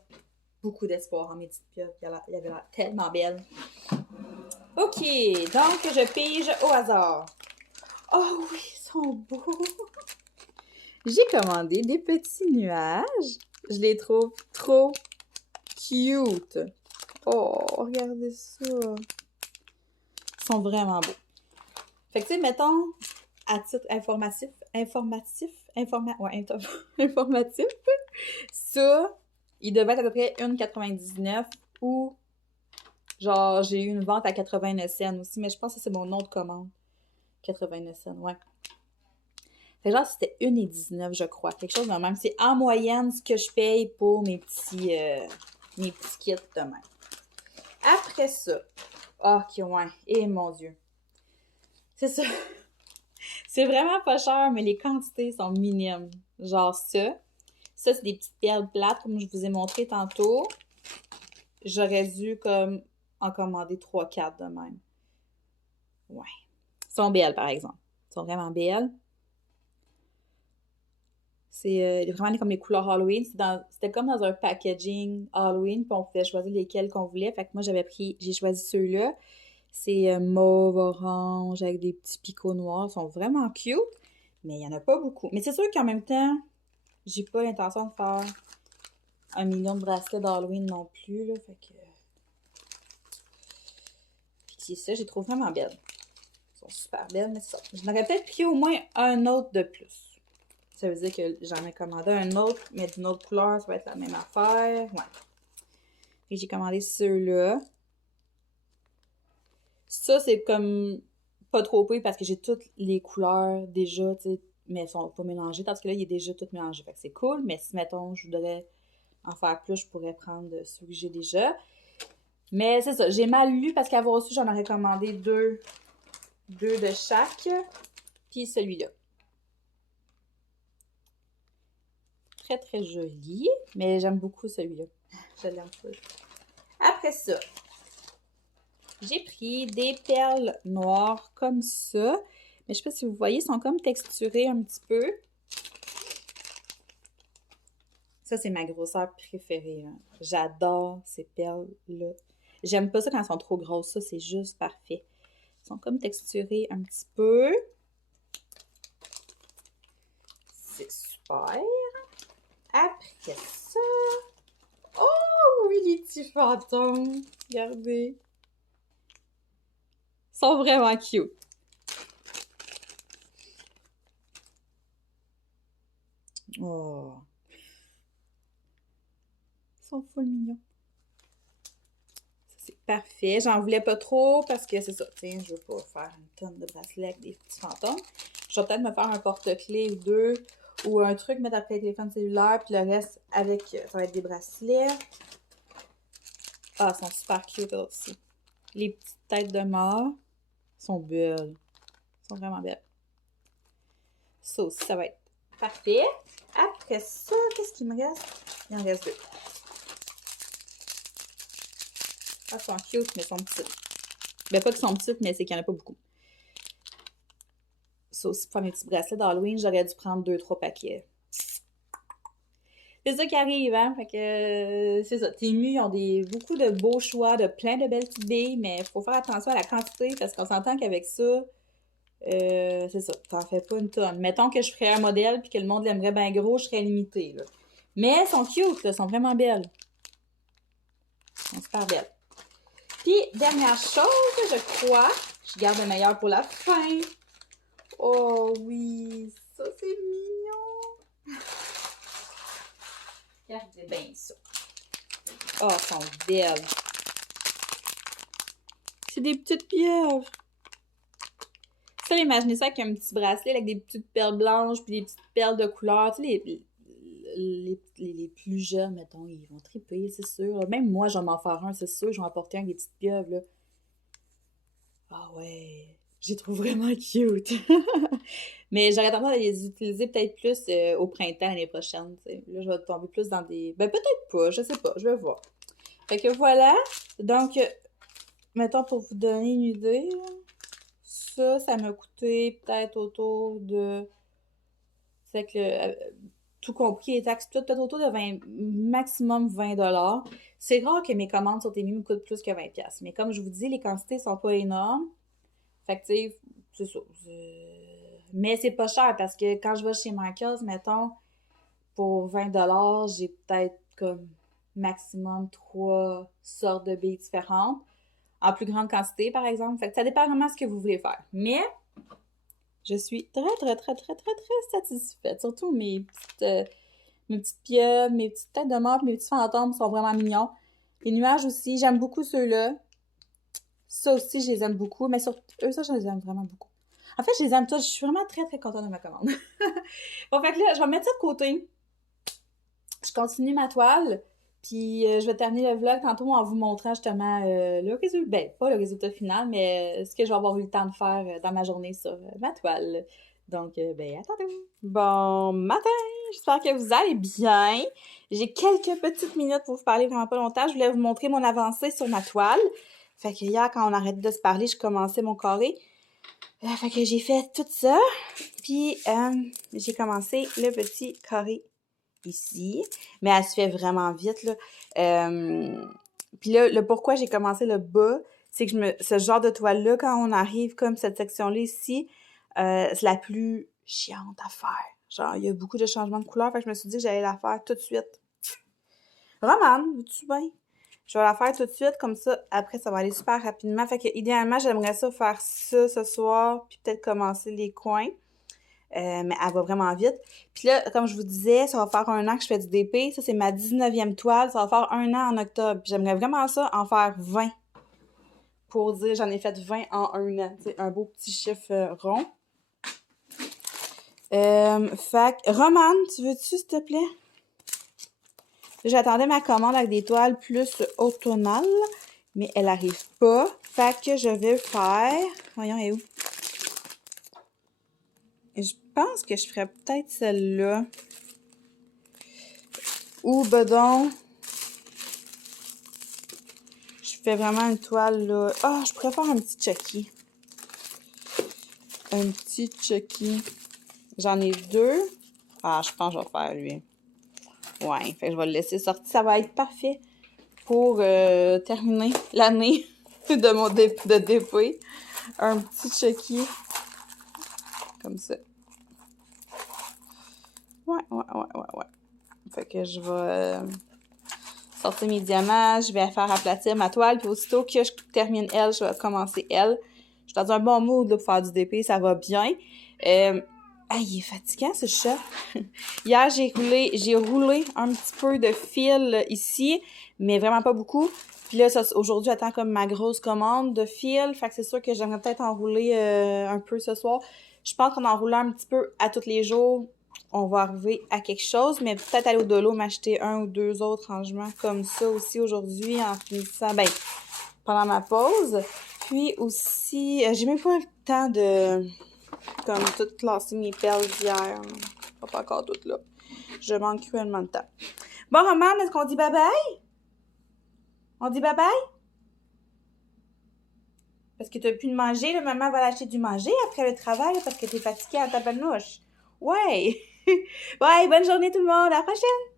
Beaucoup d'espoir en mes petites pieuvres. Il avait l'air tellement belle. Ok, donc je pige au hasard. Oh oui, ils sont beaux! J'ai commandé des petits nuages. Je les trouve trop cute. Oh, regardez ça. Ils sont vraiment beaux. Fait que, tu sais, mettons, à titre informatif, ça, il devait être à peu près 1,99 ou genre, j'ai eu une vente à 89 cents aussi, mais je pense que c'est mon autre commande. 89 cents, ouais. Fait genre, c'était 1,19 je crois. Quelque chose de même. C'est en moyenne ce que je paye pour mes petits kits de même. Après ça, ok, ouais. Et mon Dieu. C'est ça. C'est vraiment pas cher, mais les quantités sont minimes. Genre ça. Ça, c'est des petites perles plates, comme je vous ai montré tantôt. J'aurais dû comme en commander 3-4 de même. Ouais. Elles sont belles, par exemple. Elles sont vraiment belles. C'est vraiment comme les couleurs Halloween. C'était comme dans un packaging Halloween, puis on pouvait choisir lesquels qu'on voulait. Fait que moi, j'ai choisi ceux-là. C'est mauve, orange, avec des petits picots noirs. Ils sont vraiment cute, mais il n'y en a pas beaucoup. Mais c'est sûr qu'en même temps, j'ai pas l'intention de faire 1 million de bracelets d'Halloween non plus, là. Fait que... Puis c'est ça, je les trouve vraiment belles. Elles sont super belles, mais c'est ça. Je m'aurais peut-être pris au moins un autre de plus. Ça veut dire que j'en ai commandé un autre, mais d'une autre couleur, ça va être la même affaire. Ouais. Et j'ai commandé ceux-là. Ça, c'est comme pas trop pire parce que j'ai toutes les couleurs déjà, tu sais, mais elles sont pas mélangées. Tandis que là, il est déjà tout mélangé. Fait que c'est cool, mais si, mettons, je voudrais en faire plus, je pourrais prendre ceux que j'ai déjà. Mais c'est ça, j'ai mal lu parce qu'avoir reçu, j'en aurais commandé 2 2 de chaque. Puis celui-là. Très, très joli. Mais j'aime beaucoup celui-là. Je l'aime pas. Après ça, j'ai pris des perles noires comme ça. Mais je sais pas si vous voyez, ils sont comme texturés un petit peu. Ça, c'est ma grosseur préférée. Hein. J'adore ces perles-là. J'aime pas ça quand elles sont trop grosses. Ça, c'est juste parfait. Ils sont comme texturés un petit peu. C'est super. Après ça... Oh oui, les petits fantômes. Regardez. Ils sont vraiment cute. Oh. Ils sont full mignons. Ça, c'est parfait. J'en voulais pas trop parce que c'est ça. Tiens, je veux pas faire une tonne de bracelets avec des petits fantômes. Je vais peut-être me faire un porte-clés ou deux. Ou un truc, mettre après le téléphone cellulaire. Puis le reste, avec, ça va être des bracelets. Ah, ils sont super cute aussi. Les petites têtes de mort sont belles. Elles sont vraiment belles. Ça aussi, ça va être parfait. Après ça, qu'est-ce qu'il me reste? Il en reste 2. Ah, elles sont cute, mais elles sont petites. Ben, pas qu'elles sont petites, mais c'est qu'il n'y en a pas beaucoup. Ça aussi, pour faire mes petits bracelets d'Halloween, j'aurais dû prendre 2-3 paquets. C'est ça qui arrive, hein? Fait que c'est ça. Temu, ils ont beaucoup de beaux choix, de plein de belles petites billes, mais il faut faire attention à la quantité parce qu'on s'entend qu'avec ça, c'est ça, t'en fais pas une tonne. Mettons que je ferais un modèle puis que le monde l'aimerait bien gros, je serais limitée, là. Mais elles sont cute, là, elles sont vraiment belles. Elles sont super belles. Puis, dernière chose, je crois, je garde le meilleur pour la fin. Oh oui, ça c'est mignon. Regardez bien ça. Oh, elles sont belles. C'est des petites pieuvres. Ça, imaginez ça avec un petit bracelet avec des petites perles blanches puis des petites perles de couleur. Tu sais, les plus jeunes, mettons, ils vont triper, c'est sûr. Même moi, je vais m'en faire un, c'est sûr. Je vais en porter un avec des petites pieuvres, là. Ah ouais, j'y trouve vraiment cute. Mais j'aurais tendance à les utiliser peut-être plus au printemps l'année prochaine. T'sais. Là, je vais tomber plus dans des... Ben, peut-être pas, je sais pas, je vais voir. Fait que voilà. Donc, mettons, pour vous donner une idée, ça m'a coûté peut-être autour de... C'est que tout compris, les taxes, tout, peut-être autour de 20, maximum 20 $. C'est rare que mes commandes sur Temu me coûtent plus que 20$. Mais comme je vous dis, les quantités sont pas énormes. Fait que, tu sais, c'est ça. Mais c'est pas cher parce que quand je vais chez Marcos, mettons, pour 20$, j'ai peut-être comme maximum 3 sortes de billes différentes. En plus grande quantité, par exemple. Fait que ça dépend vraiment de ce que vous voulez faire. Mais je suis très, très, très, très, très, très satisfaite. Surtout mes petites pieuvres, mes petites têtes de mort, mes petits fantômes sont vraiment mignons. Les nuages aussi, j'aime beaucoup ceux-là. Ça aussi, je les aime beaucoup. Mais surtout, eux, ça, je les aime vraiment beaucoup. En fait, je les aime tous. Je suis vraiment très, très contente de ma commande. Bon, fait que là, je vais mettre ça de côté. Je continue ma toile. Puis, je vais terminer le vlog tantôt en vous montrant justement le résultat. Ben, pas le résultat final, mais ce que je vais avoir eu le temps de faire dans ma journée sur ma toile. Donc, ben, attendez. Bon matin! J'espère que vous allez bien. J'ai quelques petites minutes pour vous parler vraiment pas longtemps. Je voulais vous montrer mon avancée sur ma toile. Fait que hier, quand on arrête de se parler, je commençais mon carré. Fait que j'ai fait tout ça. Puis, j'ai commencé le petit carré ici. Mais elle se fait vraiment vite, là. Puis là, le pourquoi j'ai commencé le bas, c'est que ce genre de toile-là, quand on arrive comme cette section-là ici, c'est la plus chiante à faire. Genre, il y a beaucoup de changements de couleur, fait que je me suis dit que j'allais la faire tout de suite. Romane, veux-tu bien? Je vais la faire tout de suite, comme ça, après, ça va aller super rapidement. Fait que, idéalement, j'aimerais ça faire ça ce soir, puis peut-être commencer les coins. Mais elle va vraiment vite. Puis là, comme je vous disais, ça va faire 1 an que je fais du DP. Ça, c'est ma 19e toile. Ça va faire 1 an en octobre. Puis j'aimerais vraiment ça, en faire 20. Pour dire, j'en ai fait 20 en 1 an. C'est un beau petit chiffre rond. Fait que, Romane, tu veux-tu, s'il te plaît? J'attendais ma commande avec des toiles plus automnales, mais elle arrive pas. Fait que je vais faire... Voyons, elle est où? je pense que je ferais peut-être celle-là. Ou, bedon, je fais vraiment une toile, là. Ah, je pourrais faire un petit Chucky. Un petit Chucky. J'en ai 2. Ah, je pense que je vais faire lui. Ouais, fait que je vais le laisser sortir. Ça va être parfait pour terminer l'année de mon de DP. Un petit Chucky. Comme ça. Ouais. Fait que je vais sortir mes diamants, je vais faire aplatir ma toile, puis aussitôt que je termine elle, je vais commencer elle. Je suis dans un bon mood là, pour faire du DP, ça va bien. Il est fatigant ce chat. Hier, j'ai roulé un petit peu de fil ici, mais vraiment pas beaucoup. Puis là, aujourd'hui, j'attends comme ma grosse commande de fil. Fait que c'est sûr que j'aimerais peut-être enrouler un peu ce soir. Je pense qu'en enroulant un petit peu à tous les jours, on va arriver à quelque chose, mais peut-être aller au Dolo m'acheter 1 ou 2 autres rangements comme ça aussi aujourd'hui en finissant, pendant ma pause. Puis aussi, j'ai même pas eu le temps de comme tout classer mes perles d'hier. Pas encore toutes là. Je manque cruellement de temps. Bon, maman, est-ce qu'on dit bye-bye? On dit bye-bye? Parce que t'as plus de manger, là, maman va l'acheter du manger après le travail, là, parce que t'es fatiguée à ta tabarnouche. Ouais! Ouais, bonne journée tout le monde, à la prochaine!